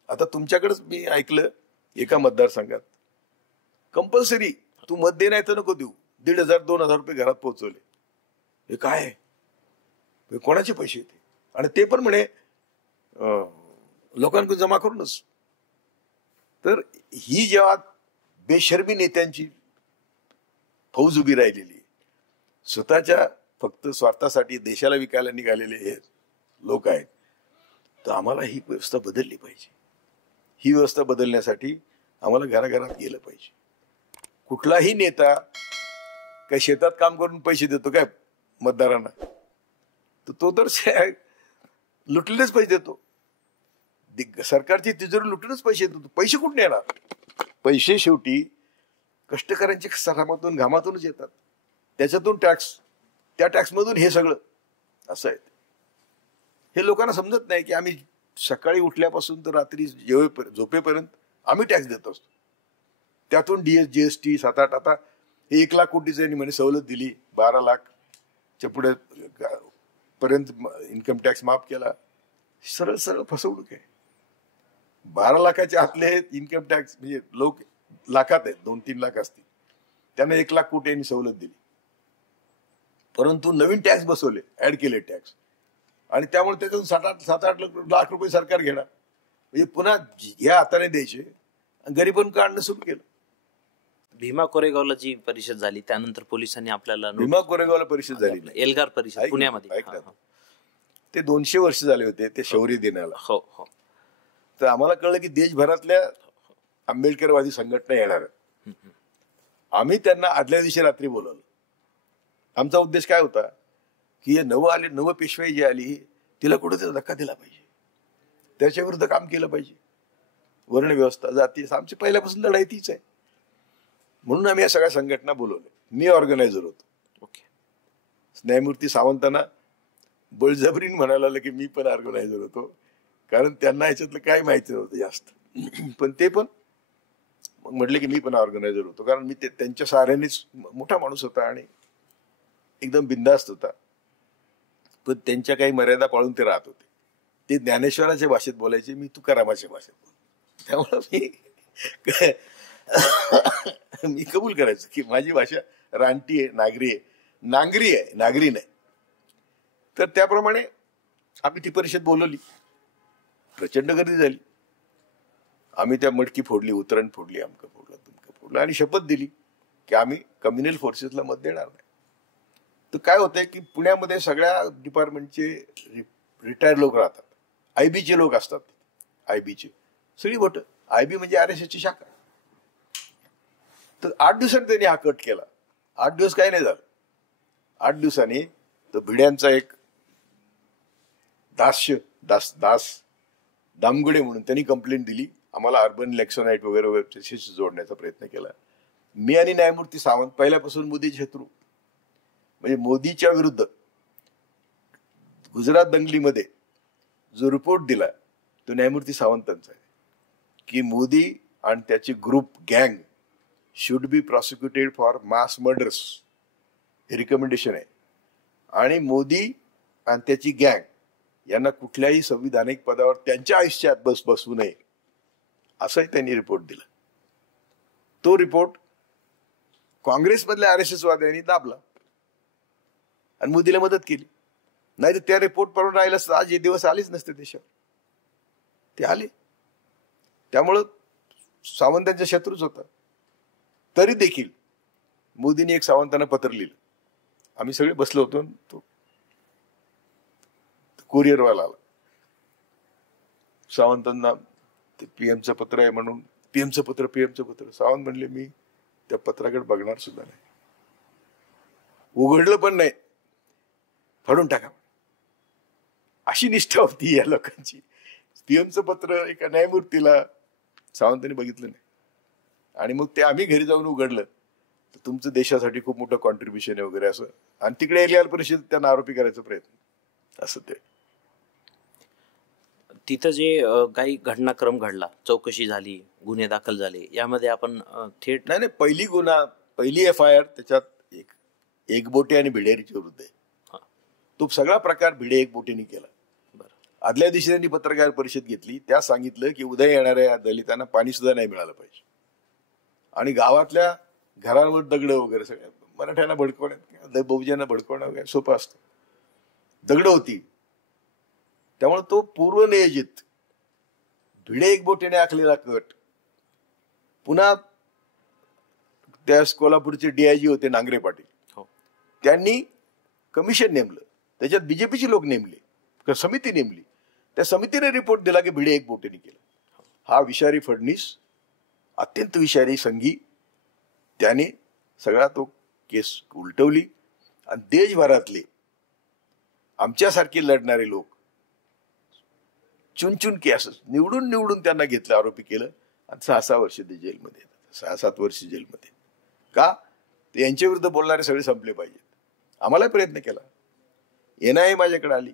आता तुमच्याकडेच मी ऐकलं एका मतदारसंघात कंपल्सरी तू मत दे नाही तर नको देऊ, 1,500-2,000 रुपये घरात पोहोचवले. हे काय आहे? हे कोणाचे पैसे येते? आणि ते पण म्हणे लोकांकडे जमा करूनच. तर ही जेव्हा बेशर्मी नेत्यांची फौज उभी राहिलेली, स्वतःच्या फक्त स्वार्थासाठी देशाला विकायला निघालेले हे लोक आहेत, तर आम्हाला ही व्यवस्था बदलली पाहिजे. ही व्यवस्था बदलण्यासाठी आम्हाला घराघरात गेलं पाहिजे. कुठलाही नेता काही शेतात काम करून पैसे देतो काय मतदारांना, तर तो तर लुटलेलेच पैसे देतो. सरकारची तिजोरी लुटूनच पैसे देतो. पैसे कुठून येणार? पैसे शेवटी कष्टकऱ्यांच्या श्रमातून घामातूनच येतात. त्याच्यातून टॅक्स, त्या टॅक्समधून हे सगळं असं आहे. हे लोकांना समजत नाही की आम्ही सकाळी उठल्यापासून तर रात्री झोपेपर्यंत आम्ही टॅक्स देत असतो. त्यातून जीएसटी 7-8, आता 1 लाख कोटीची म्हणे सवलत दिली, 12 लाखच्या पुढे पर्यंत इन्कम टॅक्स माफ केला. सरळ सरळ फसवणूक आहे. 12 लाखाच्या आतले इन्कम टॅक्स म्हणजे लोक लाखात आहेत, 2-3 लाख असतील, त्यांना 1 लाख कोटी यांनी सवलत दिली. परंतु नवीन टॅक्स बसवले, ऍड केले टॅक्स, आणि त्यामुळे त्याच्यातून 7-8 लाख रुपये सरकार घेणार. म्हणजे पुन्हा या हाताने द्यायचे, गरिबांना काढणं सुरू केलं. भीमा कोरेगावला जी परिषद झाली त्यानंतर पोलिसांनी आपल्याला भीमा कोरेगावला परिषद झाली, एल्गार परिषद पुण्यामध्ये, ते 200 वर्ष झाले होते ते शौर्य दिनाला. हो हो. तर आम्हाला कळलं की देशभरातल्या आंबेडकरवादी संघटना येणार. आम्ही त्यांना आदल्या दिवशी रात्री बोलवलं. आमचा उद्देश काय होता की हे नव पेशवाई जी आली तिला कुठे धक्का दिला पाहिजे, त्याच्या विरुद्ध काम केलं पाहिजे. वर्ण व्यवस्था, जाती, आमची पहिल्यापासून लढाई तीच आहे. म्हणून आम्ही या सगळ्या संघटना बोलवल्या. मी ऑर्गनायझर होतो. ओके. न्यायमूर्ती सावंतांना बळजबरीने म्हणायला लागलं की मी पण ऑर्गनायझर होतो, कारण त्यांना याच्यातलं काय माहिती नव्हतं जास्त. पण ते पण मग म्हटले की मी पण ऑर्गनायझर होतो, कारण मी त्यांच्या सहाऱ्यानेच, मोठा माणूस होता आणि एकदम बिंदास्त होता, पण त्यांच्या काही मर्यादा पाळून ते राहत होते. ते ज्ञानेश्वराच्या भाषेत बोलायचे, मी तुकारामाच्या भाषेत बोल. त्यामुळं मी कबूल करायचो की माझी भाषा रानटी आहे, नागरी आहे, नागरी नाही. तर त्याप्रमाणे आम्ही ती परिषद बोलवली. प्रचंड गर्दी झाली. आम्ही त्या मटकी फोडली, उतरण फोडली, अमकं फोडलं, तुमकं फोडलं, आणि शपथ दिली की आम्ही कम्युनल फोर्सेसला मत देणार नाही. तर काय होतंय की पुण्यामध्ये सगळ्या डिपार्टमेंटचे रिटायर्ड लोक राहतात, आयबीचे लोक असतात, आयबीचे सगळी भट. आयबी म्हणजे RSSची शाखा. तर 8 दिवसांनी त्यांनी हा कट केला. 8 दिवस काही नाही झालं. 8 दिवसांनी तर भिड्यांचा एक दास दामगुडे म्हणून त्यांनी कंप्लेंट दिली. आम्हाला अर्बन इलेक्शनाईट वगैरे वगैरे जोडण्याचा प्रयत्न केला. मी आणि न्यायमूर्ती सावंत पहिल्यापासून मोदी शत्रू. म्हणजे मोदीच्या विरुद्ध गुजरात दंगलीमध्ये जो रिपोर्ट दिला तो न्यायमूर्ती सावंतांचा आहे की मोदी आणि त्याची ग्रुप गँग should be prosecuted for mass murders. हे रिकमेंडेशन आहे. आणि मोदी आणि त्याची गँग यांना कुठल्याही संविधानिक पदावर त्यांच्या आयुष्यात बसवू नये असंही त्यांनी रिपोर्ट दिला. तो रिपोर्ट काँग्रेसमधल्या RSS वाद्यांनी दाबला आणि मोदीला मदत केली. नाही तर त्या रिपोर्ट पडून राहिला असता आज हे दिवस आलेच नसते देशावर. ते आले. त्यामुळं सावंतांच्या शत्रूच होता. तरी देखील मोदींनी एक सावंतांना पत्र लिहिलं. आम्ही सगळे बसलो होतो. तो कुरिअरवाला आला. सावंतांना ते पीएमचं पत्र आहे म्हणून, पीएमचं पत्र. सावंत म्हणले मी त्या पत्राकडे बघणार सुद्धा नाही, उघडलं पण नाही, फाडून टाका. अशी निष्ठा होती या लोकांची. पीएमचं पत्र एका न्यायमूर्तीला सावंतांनी बघितलं नाही. आणि मग ते आम्ही घरी जाऊन उघडलं तर तुमचं देशासाठी खूप मोठं कॉन्ट्रीब्युशन आहे वगैरे असं. आणि तिकडे एलियाल परिषद त्यांना आरोपी करायचा प्रयत्न असं. ते तिथं जे काही घटनाक्रम घडला, चौकशी झाली, गुन्हे दाखल झाले, यामध्ये आपण थेट नाही, पहिली FIR त्याच्यात एकबोटे आणि भिडेरीच्या विरुद्ध आहे. हा. तो सगळा प्रकार भिडे एकबोटेने केला. बरं. आदल्या दिवशी त्यांनी पत्रकार परिषद घेतली, त्यात सांगितलं की उद्या येणाऱ्या दलितांना पाणी सुद्धा नाही मिळालं पाहिजे आणि गावातल्या घरांवर दगड वगैरे सगळ्या मराठ्यांना भडकवण्यात, बहुजनांना भडकवणं वगैरे सोपं असतं. दगड होती, त्यामुळे तो पूर्वनियोजित भिडे एकबोटेने आखलेला कट पुन्हा त्या कोल्हापूरचे डीआयजी होते नांगरे पाटील, हो. त्यांनी कमिशन नेमलं, त्याच्यात बीजेपीचे लोक नेमले, समिती नेमली, त्या समितीने रिपोर्ट दिला की भिडे एकबोटेने केलं. हा विषारी फडणीस, अत्यंत विषारी संघी, त्याने सगळा तो केस उलटवली आणि देशभरातले आमच्यासारखे लढणारे लोक चुनचुन केस निवडून निवडून त्यांना घेतलं, आरोपी केलं आणि 6-6 वर्ष ते जेलमध्ये, 6-7 वर्ष जेलमध्ये. का? ते यांच्या विरुद्ध बोलणारे सगळे संपले पाहिजेत. आम्हाला प्रयत्न केला, एनआयए माझ्याकडे आली,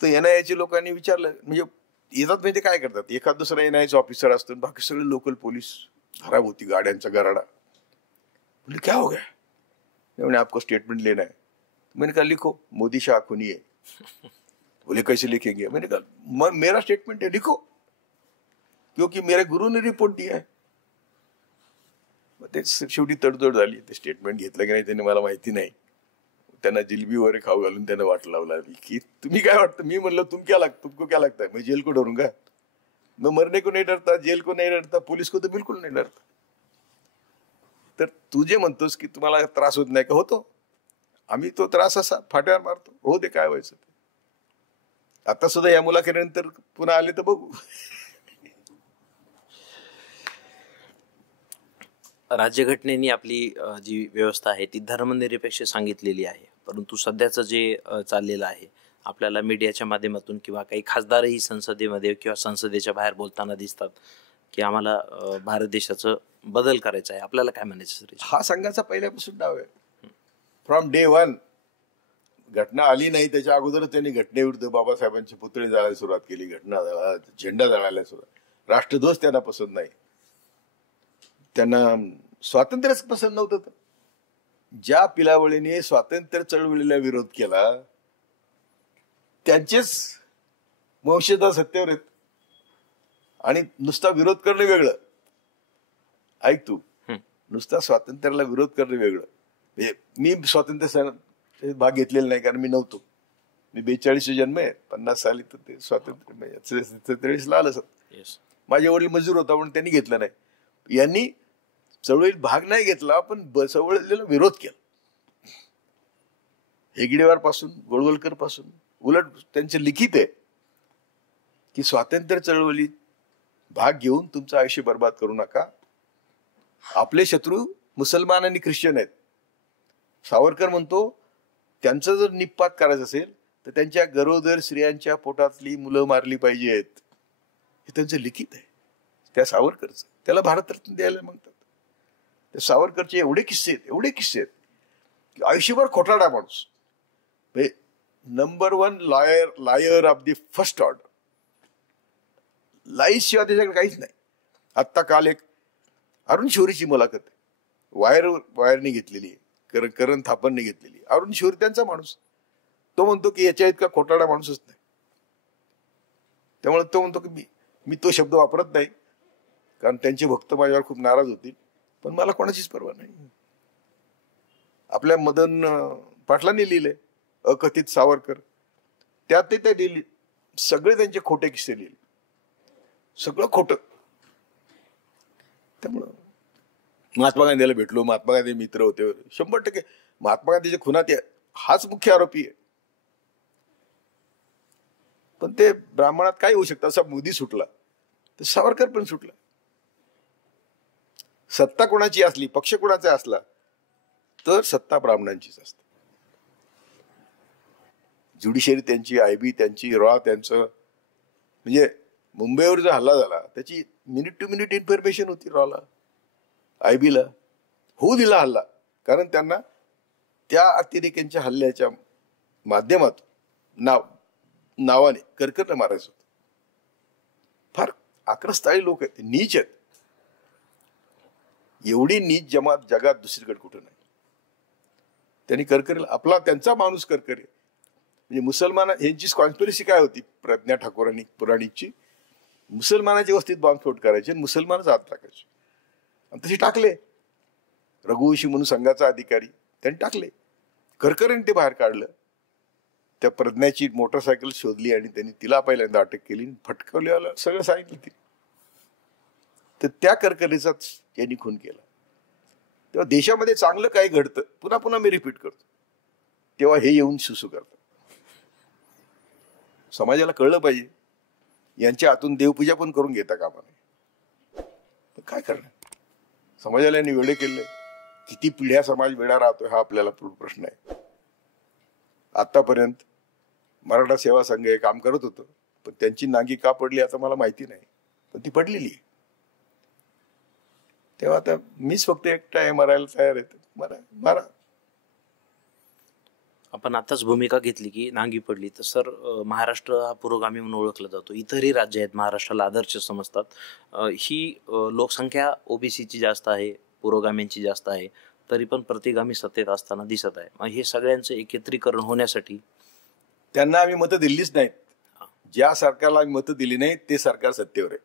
तर एनआयएच्या लोकांनी विचारलं, म्हणजे येतात म्हणजे काय करतात, एखाद दुसरा एनआयएचा ऑफिसर असतो, बाकी सगळे लोकल पोलीस खराब होती, गाड्यांचा गराडा. बोले क्या हो गया? मैंने आपको स्टेटमेंट लेना है. मैंने कहा लिखो, मोदी शाह खूनी है. बोले कैसे लिखेंगे? मैंने कहा मेरा स्टेटमेंट है, लिखो, क्योंकि मेरे गुरु ने रिपोर्ट दिया है. मग ते शेवटी तडजोड झाली. ते स्टेटमेंट घेतलं की नाही त्यांनी मला माहिती नाही. त्यांना जिलबी वगैरे खाऊ घालून त्यांना वाट लावला की तुम्ही काय वाटतं. मी म्हणलं तुमको क्या लगता है, मैं जेल को डरूंगा? मैं मरने को नहीं डरता, जेल को नहीं डरता, पुलिस को तो बिलकुल नहीं डरता. तर तू जे म्हणतोस की तुम्हाला त्रास होत नाही का, होतो. आम्ही तो त्रास असा फाट्यावर मारतो, हो ते काय व्हायचं ते. आता सुद्धा या मुलाखतीनंतर पुन्हा आले तर बघू. राज्यघटनेने आपली जी व्यवस्था आहे ती धर्मनिरपेक्ष सांगितलेली आहे, परंतु सध्याचं जे चाललेलं आहे, आपल्याला मीडियाच्या माध्यमातून किंवा काही खासदारही संसदेमध्ये किंवा संसदेच्या बाहेर बोलताना दिसतात की आम्हाला भारत देशाचं बदल करायचा आहे. आपल्याला काय म्हणायचं सर? हा संघाचा पहिल्यापासून डाव आहे. From day one. घटना आली नाही त्याच्या अगोदर त्यांनी घटनेविरुद्ध बाबासाहेबांचे पुतळे जाळायला सुरुवात केली, घटना झेंडा जाळायला सुरुवात. राष्ट्रध्वज त्यांना पसंत नाही, त्यांना स्वातंत्र्यच पसंत नव्हतं. ज्या पिलावळीने स्वातंत्र्य चळवळीला विरोध केला त्यांचेच वंशज सत्तेवर आहेत आणि नुसता विरोध करणं वेगळं. ऐक तू, नुसता स्वातंत्र्याला विरोध करणं वेगळं. मी स्वातंत्र्य भाग घेतलेला नाही, कारण मी नव्हतो. मी 42 जन्म आहे, 50 साली तर ते स्वातंत्र्य 43 ला आलं. माझे वडील मजूर होता म्हणून त्यांनी घेतलं नाही. यांनी चळवळीत भाग नाही घेतला, पण चळवळीला विरोध केला. हेगडेवार पासून, गोळवलकर पासून. उलट त्यांचे लिखित आहे की स्वातंत्र्य चळवळीत भाग घेऊन तुमचं आयुष्य बर्बाद करू नका. आपले शत्रू मुसलमान आणि ख्रिश्चन आहेत. सावरकर म्हणतो त्यांचं जर निपात करायचं असेल तर त्यांच्या गरोदर स्त्रियांच्या पोटातली मुलं मारली पाहिजेत. हे त्यांचं लिखित आहे त्या सावरकरचं. त्याला भारतरत्न द्यायला म्हणतात. त्या सावरकरचे एवढे किस्से आहेत की आयुष्यभर खोटारडा माणूस, नंबर 1 लायर of the first order. Lice शिवाय त्याच्याकडे काहीच नाही. आत्ता काल एक अरुण शौरीची मुलाखत आहे, वायरने घेतलेली आहे, करण थापरने घेतलेली. अरुण शौरी त्यांचा माणूस. तो म्हणतो की याच्या इतका खोटारडा माणूसच नाही. त्यामुळे तो म्हणतो की मी तो शब्द वापरत नाही, कारण त्यांचे भक्त माझ्यावर खूप नाराज होतील, पण मला कोणाचीच पर्वा नाही. आपल्या मदन पाटलांनी लिहिले अकथित सावरकर, त्यात ते लिहिले सगळे त्यांचे खोटे किस्से लिहिले, सगळं खोटं. त्यामुळं महात्मा गांधीला भेटलो, महात्मा गांधी मित्र होते 100%. महात्मा गांधीच्या खुनात हाच मुख्य आरोपी आहे. पण ते ब्राह्मणात काय होऊ शकतं. असा मोदी सुटला तर सावरकर पण सुटला. सत्ता कोणाची असली, पक्ष कोणाचा असला तर सत्ता ब्राह्मणांचीच असते. ज्युडिशरी त्यांची, आयबी त्यांची, रॉ त्यांचं. म्हणजे मुंबईवर जो हल्ला झाला त्याची मिनिट टू मिनिट इन्फॉर्मेशन होती रॉला, आयबीला. होऊ दिला हल्ला, कारण त्यांना त्या अतिरेक्यांच्या हल्ल्याच्या माध्यमातून नावाने करकरनं मारायचं होतं. फार आक्रस्ताळी लोक आहेत, नीच आहेत. एवढी नीच जमात जगात दुसरीकडे कुठं नाही. त्यांनी करकरे आपला त्यांचा माणूस करकरे म्हणजे मुसलमान यांची कॉन्स्पिरसी काय होती प्रज्ञा ठाकूरांनी पुराणिकची, मुसलमानाच्या वस्तीत बॉम्बस्फोट करायचे आणि मुसलमानच आत टाकायचे आणि तसे टाकले. रघुवंशी म्हणून संघाचा अधिकारी त्यांनी टाकले. करकरेंनी ते बाहेर काढलं. त्या प्रज्ञाची मोटरसायकल शोधली आणि त्यांनी तिला पहिल्यांदा अटक केली, फटकवल्याला सगळं सांगितलं ती. तर त्या करकरेचाच यांनी खून केला. तेव्हा देशामध्ये चांगलं काही घडतं, पुन्हा पुन्हा मी रिपीट करतो, तेव्हा हे येऊन सुसू करतात. समाजाला कळलं पाहिजे यांच्या हातून देवपूजा पण करून घेता कामा नये. काय करणार, समाजाला यांनी वेडे केलंय. किती पिढ्या समाज वेडा राहतोय हा आपल्याला प्रश्न आहे. आतापर्यंत मराठा सेवा संघ हे काम करत होतं, पण त्यांची नांगी का पडली आता मला माहिती नाही, पण ती पडलेली आहे. तेव्हा आता मीच फक्त एकटा आहे, मरायला तयार आहे, मारा. आपण आताच भूमिका घेतली की नांगी पडली, तर सर महाराष्ट्र हा पुरोगामी म्हणून ओळखला जातो. इतरही राज्य आहेत महाराष्ट्राला आदर्श समजतात. ही लोकसंख्या ओबीसीची जास्त आहे, पुरोगामींची जास्त आहे, तरी पण प्रतिगामी सत्तेत असताना दिसत आहे. मग हे सगळ्यांचं एकत्रीकरण होण्यासाठी त्यांना आम्ही मतं दिलीच नाहीत. ज्या सरकारला आम्ही मतं दिली नाहीत ते सरकार सत्तेवर आहे.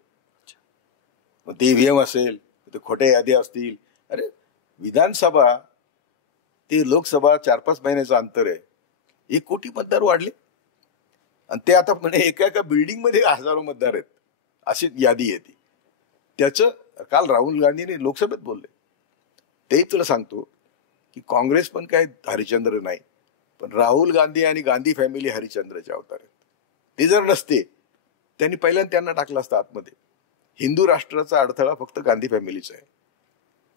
मग ते ईव्हीएम असेल, ते खोट्या याद्या असतील. अरे विधानसभा ते लोकसभा 4-5 महिन्याचं अंतर आहे. 1 कोटी मतदार वाढले आणि ते आता म्हणजे एका बिल्डिंग मध्ये हजारो मतदार आहेत अशी यादी येते. त्याचं काल राहुल गांधीने लोकसभेत बोलले. तेही तुला सांगतो की काँग्रेस पण काय हरिश्चंद्र नाही, पण राहुल गांधी आणि गांधी फॅमिली हरिश्चंद्राचे अवतार आहेत. ते जर नसते त्यांनी पहिल्यांदा त्यांना टाकलं असतं आतमध्ये. हिंदू राष्ट्राचा अडथळा फक्त गांधी फॅमिलीचा आहे.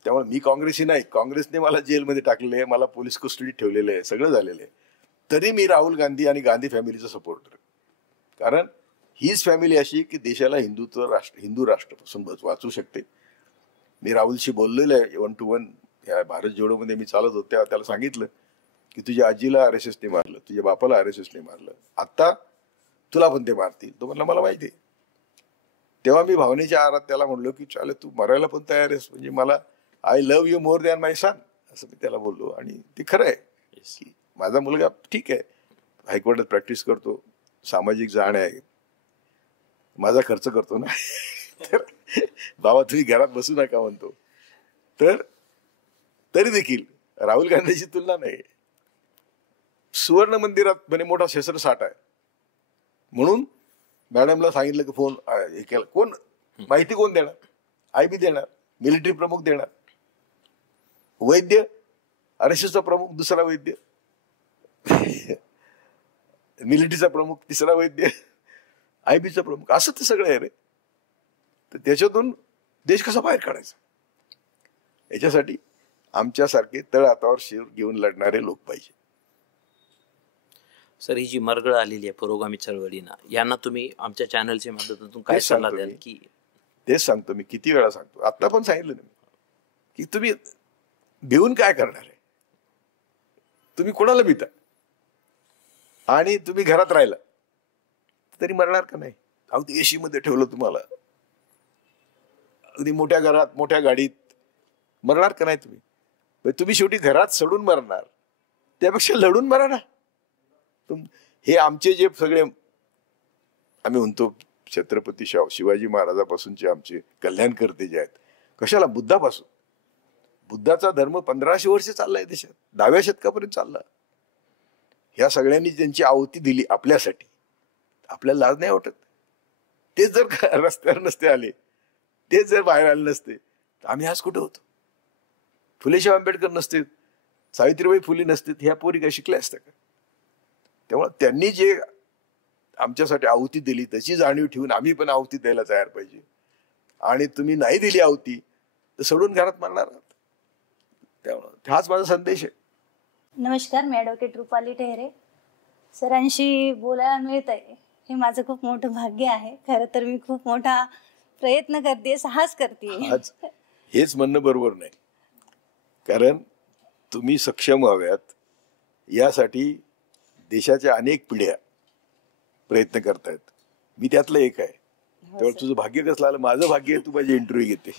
त्यामुळे मी काँग्रेसी नाही, काँग्रेसने मला जेलमध्ये टाकलेलं आहे, मला पोलीस कस्टडीत ठेवलेलं आहे, सगळं झालेलं आहे, तरी मी राहुल गांधी आणि गांधी फॅमिलीचा सपोर्टर आहे. कारण हीच फॅमिली अशी की देशाला हिंदू राष्ट्रापासून वाचू शकते. मी राहुलशी बोललेलं आहे 1 to 1 या भारत जोडो मध्ये मी चालत होत्या, त्याला सांगितलं की तुझ्या आजीला RSSने मारलं, तुझ्या बापाला RSSने मारलं, आता तुला पण ते मारतील. तो म्हणला मला माहिती आहे. तेव्हा मी भावनेच्या आहारात त्याला म्हणलो की चालेल तू मरायला पण तयार आहेस, म्हणजे मला I love you more than my son असं मी त्याला बोललो. आणि ते खरं आहे की माझा मुलगा ठीक आहे, हायकोर्टात प्रॅक्टिस करतो, सामाजिक जाण आहे, माझा खर्च करतो ना. तर बाबा तुम्ही घरात बसू नका म्हणतो. तर तरी देखील राहुल गांधीची तुलना नाही. सुवर्ण मंदिरात म्हणे मोठा शस्त्रसाठा आहे म्हणून मॅडमला सांगितलं की फोन हे केला, कोण माहिती कोण देणार, IB देणार, मिलिटरी प्रमुख देणार, वैद्य RSSचा प्रमुख दुसरा वैद्य, मिलिटरीचा प्रमुख तिसरा वैद्य, IBचा प्रमुख, असं ते सगळं आहे रे. तर त्याच्यातून देश कसा बाहेर काढायचा, याच्यासाठी आमच्यासारखे तळ हातावर शिर घेऊन लढणारे लोक पाहिजे. सर ही जी मरगळ आलेली आहे पुरोगामी चळवळीना, यांना तुम्ही आमच्या चॅनलच्या माध्यमातून काय सल्ला द्याल? की तेच सांगतो मी, किती वेळा सांगतो, आता पण सांगितलं ना की तुम्ही भिवून काय करणार आहे, तुम्ही कोणाला भीता, आणि तुम्ही घरात राहिला तरी मरणार का नाही. अगदी AC मध्ये ठेवलं तुम्हाला, अगदी मोठ्या घरात मोठ्या गाडीत, मरणार का नाही तुम्ही. तुम्ही शेवटी घरात सडून मरणार, त्यापेक्षा लढून मरा ना. हे आमचे जे सगळे आम्ही म्हणतो छत्रपती शिवाजी महाराजापासूनचे आमचे कल्याणकर्ते जे आहेत, कशाला बुद्धापासून, बुद्धाचा धर्म 1500 वर्ष चाललाय देशात, 10व्या शतकापर्यंत चालला. ह्या सगळ्यांनी त्यांची आहुती दिली आपल्यासाठी, आपल्याला लाज नाही वाटत. तेच जर रस्त्यावर नसते आले, तेच जर बाहेर आले नसते तर आम्ही आज कुठे होतो. फुलेशाह आंबेडकर नसते, सावित्रीबाई फुले नसते, ह्या पोरी काय शिकल्या असत्या का. त्यामुळे त्यांनी जे आमच्यासाठी आहुती दिली त्याची जाणीव ठेवून आम्ही पण आहुती द्यायला तयार पाहिजे. आणि तुम्ही नाही दिली आहुती तर सोडून घरात मारणार आहात. त्यामुळे हाच माझा संदेश आहे. नमस्कार, मी ॲडव्होकेट रुपाली टेहरे. सरांशी बोलायला मिळत आहे हे माझं खूप मोठं भाग्य आहे. खरं तर मी खूप मोठा प्रयत्न करते, साहस करते. हेच म्हणणं बरोबर नाही, कारण तुम्ही सक्षम व्हाव्यात यासाठी देशाच्या अनेक पिढ्या प्रयत्न करतायत. मी त्यातलं एक आहे. त्यामुळे तुझं भाग्य कसलं आलं, माझं भाग्य आहे तू माझी इंटरव्ह्यू घेते.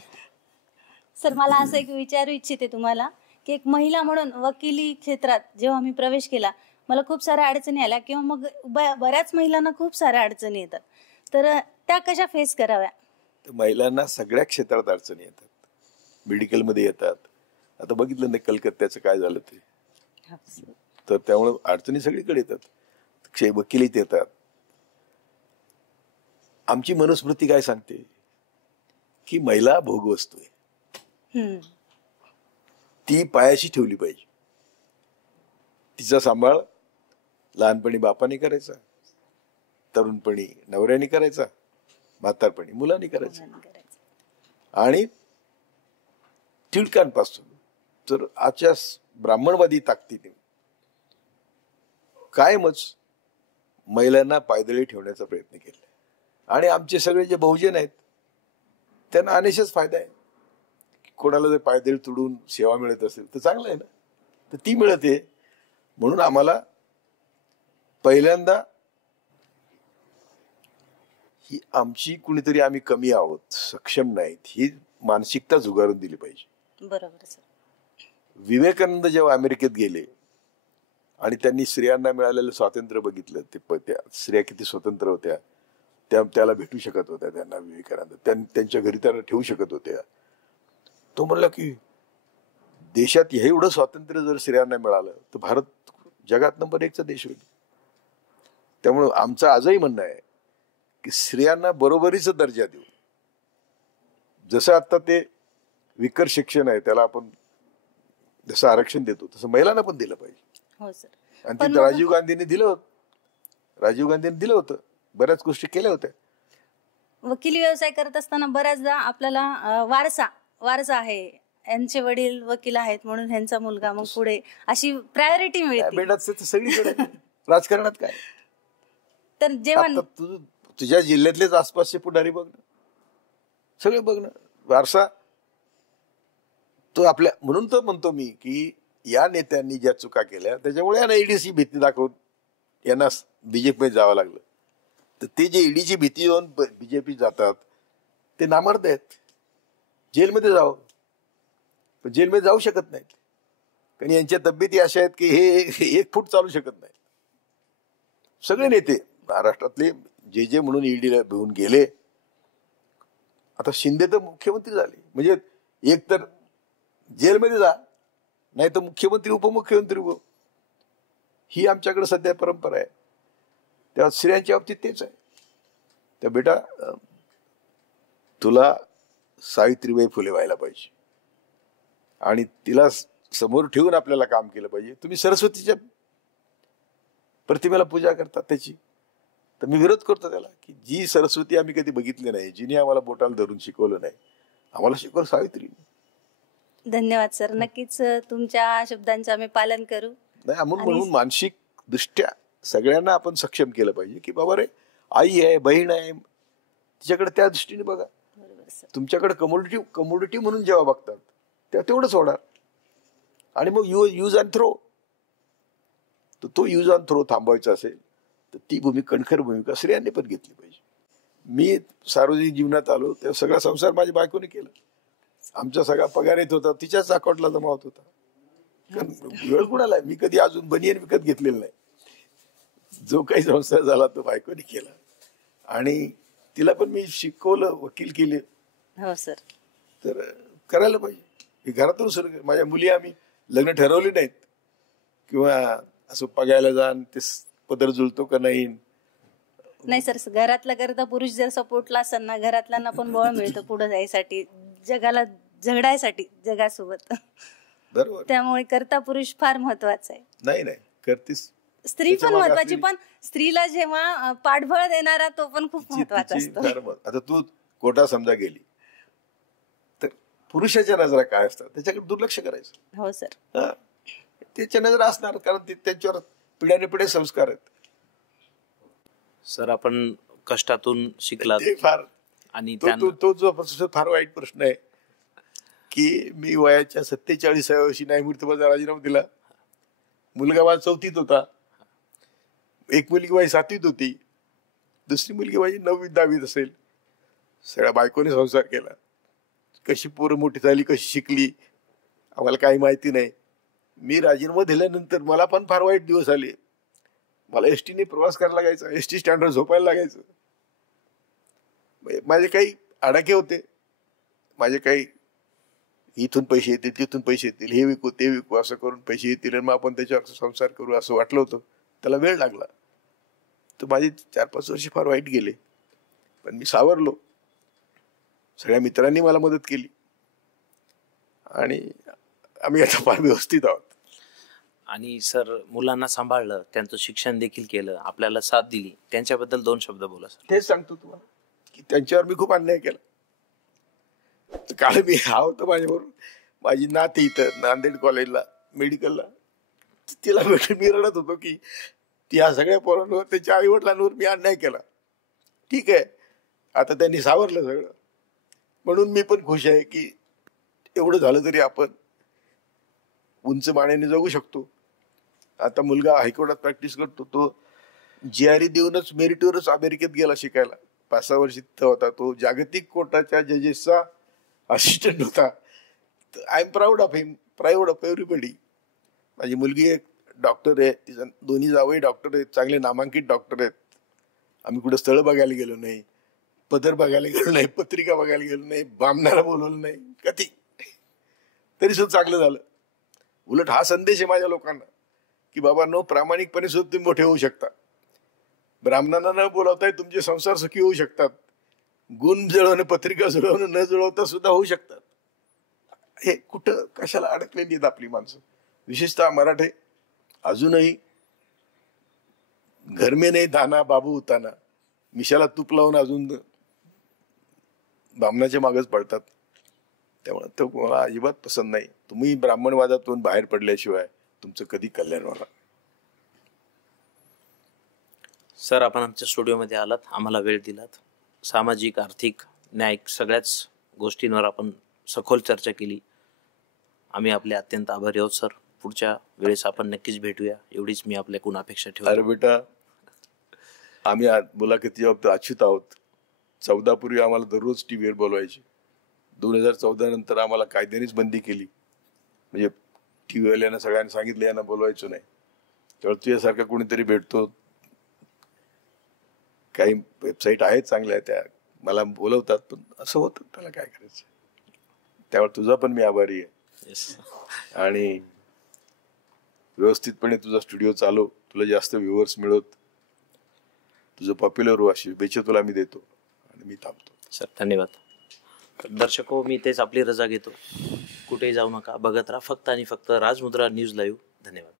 सर मला असं एक विचारू इच्छिते तुम्हाला की एक महिला म्हणून वकिली क्षेत्रात जेव्हा मी प्रवेश केला मला खूप साऱ्या अडचणी आल्या किंवा मग बऱ्याच महिलांना खूप साऱ्या अडचणी येतात, तर त्या कशा फेस कराव्या? महिलांना सगळ्या क्षेत्रात अडचणी येतात, मेडिकलमध्ये येतात. आता बघितलं नाही कलकत्त्याचं काय झालं ते, तर त्यामुळे अडचणी सगळीकडे येतात, वकिलीत येतात. आमची मनुस्मृती काय सांगते की महिला भोगवस्तू आहे, ती पायाशी ठेवली पाहिजे. तिचा सांभाळ लहानपणी बापाने करायचा, तरुणपणी नवऱ्याने करायचा, म्हातारपणी मुलांनी करायचा. आणि टिळकांपासून तर आजच्या ब्राह्मणवादी ताकदीने कायमच महिलांना पायदळी ठेवण्याचा प्रयत्न केला. आणि आमचे सगळे जे बहुजन आहेत त्यांना अनिशच फायदा आहे. कोणाला जर पायदळी तुडून सेवा मिळत असेल तर चांगलं आहे ना, तर ती मिळते. म्हणून आम्हाला पहिल्यांदा ही आमची कुणीतरी आम्ही कमी आहोत, सक्षम नाहीत, ही मानसिकता झुगारून दिली पाहिजे. बरोबर सर. विवेकानंद जेव्हा अमेरिकेत गेले आणि त्यांनी स्त्रियांना मिळालेलं स्वातंत्र्य बघितलं, ते स्त्रिया किती स्वतंत्र होत्या, त्याला भेटू शकत होत्या, त्यांना विवेकानंद त्यांच्या घरी त्यांना ठेवू शकत होत्या. तो म्हणला की देशात हे एवढं स्वातंत्र्य जर स्त्रियांना मिळालं तर भारत जगात नंबर 1चा देश होईल. त्यामुळे आमचं आजही म्हणणं आहे की स्त्रियांना बरोबरीचा दर्जा देऊ. जसं आता ते विकर शिक्षण आहे त्याला आपण जसं आरक्षण देतो तसं महिलांना पण दिलं पाहिजे. हो सर. आणि ते राजीव गांधींनी दिलं होतं, बऱ्याच गोष्टी केल्या होत्या. वकिली व्यवसाय करत असताना बऱ्याचदा आपल्याला वारसा आहे, यांचे वडील वकील आहेत म्हणून ह्यांचा मुलगा मग पुढे अशी प्रायोरिटी मिळते. सगळीकडे राजकारणात काय, तर जेव्हा तुझ्या जिल्ह्यातलेच आसपासचे पुढारी बघ ना, सगळे बघ ना, वारसा तो आपल्या. म्हणून तर म्हणतो मी की या नेत्यांनी ज्या चुका केल्या त्याच्यामुळे यांना ईडीची भीती दाखवून यांना बीजेपीमध्ये जावं लागलं. तर ते जे ईडीची भीती येऊन बीजेपी जातात ते नामर्द आहेत, जेलमध्ये जावं, पण जेलमध्ये जाऊ शकत नाहीत कारण यांच्या तब्येती अशा आहेत की हे 1 फूट चालू शकत नाहीत. सगळे नेते महाराष्ट्रातले जे म्हणून ईडीला घेऊन गेले, आता शिंदे तर मुख्यमंत्री झाले, म्हणजे एक तर जेलमध्ये जा, नाही तर मुख्यमंत्री उपमुख्यमंत्री हो, ही आमच्याकडे सध्या परंपरा आहे. तेव्हा स्त्रियांच्या बाबतीत तेच आहे. तर बेटा तुला सावित्रीबाई फुले व्हायला पाहिजे आणि तिला समोर ठेवून आपल्याला काम केलं पाहिजे. तुम्ही सरस्वतीच्या प्रतिमेला पूजा करतात त्याची, तर मी विरोध करतो त्याला की जी सरस्वती आम्ही कधी बघितली नाही, जिने आम्हाला बोटाला धरून शिकवलं नाही, आम्हाला शिकवलं सावित्री. धन्यवाद सर. नक्कीच तुमच्या शब्दांचं आम्ही पालन करू. नाही म्हणून मानसिक दृष्ट्या सगळ्यांना आपण सक्षम केलं पाहिजे की बाबा रे, आई आहे, बहीण आहे, तिच्याकडे त्या दृष्टीने बघा. तुमच्याकडे कमोडिटी म्हणून जेव्हा बघतात तेव्हा तेवढंच होणार. आणि मग यूज अँड थ्रो, तर तो यूज अँड थ्रो थांबवायचा असेल तर ती कणखर भूमिका स्त्रियांनी पण घेतली पाहिजे. मी सार्वजनिक जीवनात आलो तेव्हा सगळा संसार माझ्या बायकोने केला. आमचा सगळा पगार येत होता, तिच्याच अकाउंटला जमा होत होता. वेळ कुणाला, मी कधी अजून बनियन विकत घेतलेलं नाही. जो काही संसार झाला तो बायकोने केला आणि तिला पण मी शिकवलं, वकील केले. हो सर. तर करायला पाहिजे. हे घरातून सुरू. माझ्या मुली आम्ही लग्न ठरवले नाहीत किंवा असं बघायला जाण ते पदर जुळतो का नाही. नाही सर, घरातला करता पुरुष जर सपोर्टला असेल ना, घरातल्यांना पण बळ मिळतं पुढे जायसाठी, जगाला झगडायसाठी जगासोबत. बरोबर. त्यामुळे करता पुरुष फार महत्वाचा आहे. नाही करतीस स्त्री पण महत्वाची, पण स्त्रीला जेव्हा पाठबळ देणारा तो पण खूप महत्वाचा असतो. आता तू कोटा समजा गेली तर पुरुषाच्या नजरा काय असतात त्याच्याकडे दुर्लक्ष करायचं. हो सर. त्याच्या नजरा असणार कारण त्यांच्यावर पिढ्याने पिढे संस्कार आहेत. सर आपण कष्टातून शिकलात फार. आणि तो जो फार वाईट प्रश्न आहे की मी वयाच्या 47व्या वर्षी न्यायमूर्तीपदाचा राजीनामा दिला. मुलगा माझा 4थीत होता, एक मुलगी माझी 7वीत होती, दुसरी मुलगी माझी 9वीत 10वीत असेल. सगळ्या बायकोने संसार केला. कशी पोरं मोठी झाली, कशी शिकली, आम्हाला काही माहिती नाही. मी राजीनामा दिल्यानंतर मला पण फार वाईट दिवस आले. मला एसटीने प्रवास करायला लागायचा, एसटी स्टँडवर झोपायला लागायचं. माझे काही अडाके होते, माझे काही इथून पैसे येतील, तिथून पैसे येतील, हे विकू ते विकू, असं करून पैसे येतील आणि मग आपण त्याच्यावर संसार करू असं वाटलं होतं. त्याला वेळ लागला. तर माझे 4-5 वर्ष फार वाईट गेले. पण मी सावरलो. सगळ्या मित्रांनी मला मदत केली आणि आम्ही आता फार व्यवस्थित आहोत. आणि सर, मुलांना सांभाळलं, त्यांचं शिक्षण देखील केलं, आपल्याला साथ दिली, त्यांच्याबद्दल 2 शब्द बोला सर. तेच सांगतो तुम्हाला की त्यांच्यावर मी खूप अन्याय केला. काल मी हा होतो माझ्याबरोबर, माझी नात इथं नांदेड कॉलेजला मेडिकलला, तिला भेटून मी रडत होतो की त्या सगळ्या पोरांवर, त्याच्या आई वडिलांवर मी अन्याय केला. ठीक आहे, आता त्यांनी सावरलं सगळं, म्हणून मी पण खुश आहे की एवढं झालं तरी आपण उंच मानेने जगू शकतो. आता मुलगा हायकोर्टात प्रॅक्टिस करतो, तो GRE देऊनच मेरिटवरच अमेरिकेत गेला शिकायला. 5-6 वर्ष तिथं होता. तो जागतिक कोर्टाच्या जजेसचा असिस्टंट होता. I am proud of him, proud of everybody. माझी मुलगी एक डॉक्टर आहे, तिचा 2 जावई डॉक्टर आहेत, चांगले नामांकित डॉक्टर आहेत. आम्ही कुठं स्थळ बघायला गेलो नाही, पदर बघायला गेलो नाही, पत्रिका बघायला गेलो नाही, बामणाला बोलवलं नाही कधी, तरी सुद्धा चांगलं झालं. उलट हा संदेश आहे माझ्या लोकांना की बाबांनो, प्रामाणिकपणे सुद्धा तुम्ही मोठे होऊ शकता. ब्राह्मणांना न बोलावताही तुमचे संसार सुखी होऊ शकतात. गुण जुळवणं, पत्रिका जुळवणं न जुळवता सुद्धा होऊ शकतात. हे कुठं कशाला अडकलेली आहेत आपली माणसं, विशेषतः मराठे. अजूनही घर में नाही दाना बाबू उताना, मिशाला तूप लावून अजून ब्राह्मणाच्या मागच पडतात. त्यामुळे तो मला अजिबात पसंत नाही. तुम्ही ब्राह्मणवादातून बाहेर पडल्याशिवाय तुमचं कधी कल्याण होणार. सर, आपण आमच्या स्टुडिओमध्ये आलात, आम्हाला वेळ दिलात, सामाजिक, आर्थिक, न्यायिक सगळ्याच गोष्टींवर आपण सखोल चर्चा केली. आम्ही आपले अत्यंत आभारी आहोत सर. पुढच्या वेळेस आपण नक्कीच भेटूया, एवढीच मी आपल्याकडून अपेक्षा ठेवतो. अरे बेटा, आम्ही मुलाखती बाबतीत अच्युत आहोत. 14 पूर्वी आम्हाला दररोज टीव्हीवर बोलवायचे. 2014 नंतर आम्हाला कायद्यानेच बंदी केली. म्हणजे टीव्हीवाल्यांना सगळ्यांना सांगितलं यांना बोलवायचं नाही. त्यावेळेस तुझ्यासारखा कोणीतरी भेटतो. काही वेबसाईट आहेत चांगल्या, त्या मला बोलवतात, पण असं होतं, त्याला काय करायचं. त्यावेळेस तुझा पण मी आभारी आहे. आणि व्यवस्थितपणे तुझा स्टुडिओ चालव, तुला जास्त व्ह्युअर्स मिळवत, तुझं पॉप्युलर हो, अशी शुभेच्छा तुला मी देतो आणि मी थांबतो. सर, धन्यवाद. दर्शको, मी तेच आपली रजा घेतो. कुठेही जाऊ नका, बघत राहा फक्त आणि फक्त राजमुद्रा न्यूज लाईव्ह. धन्यवाद.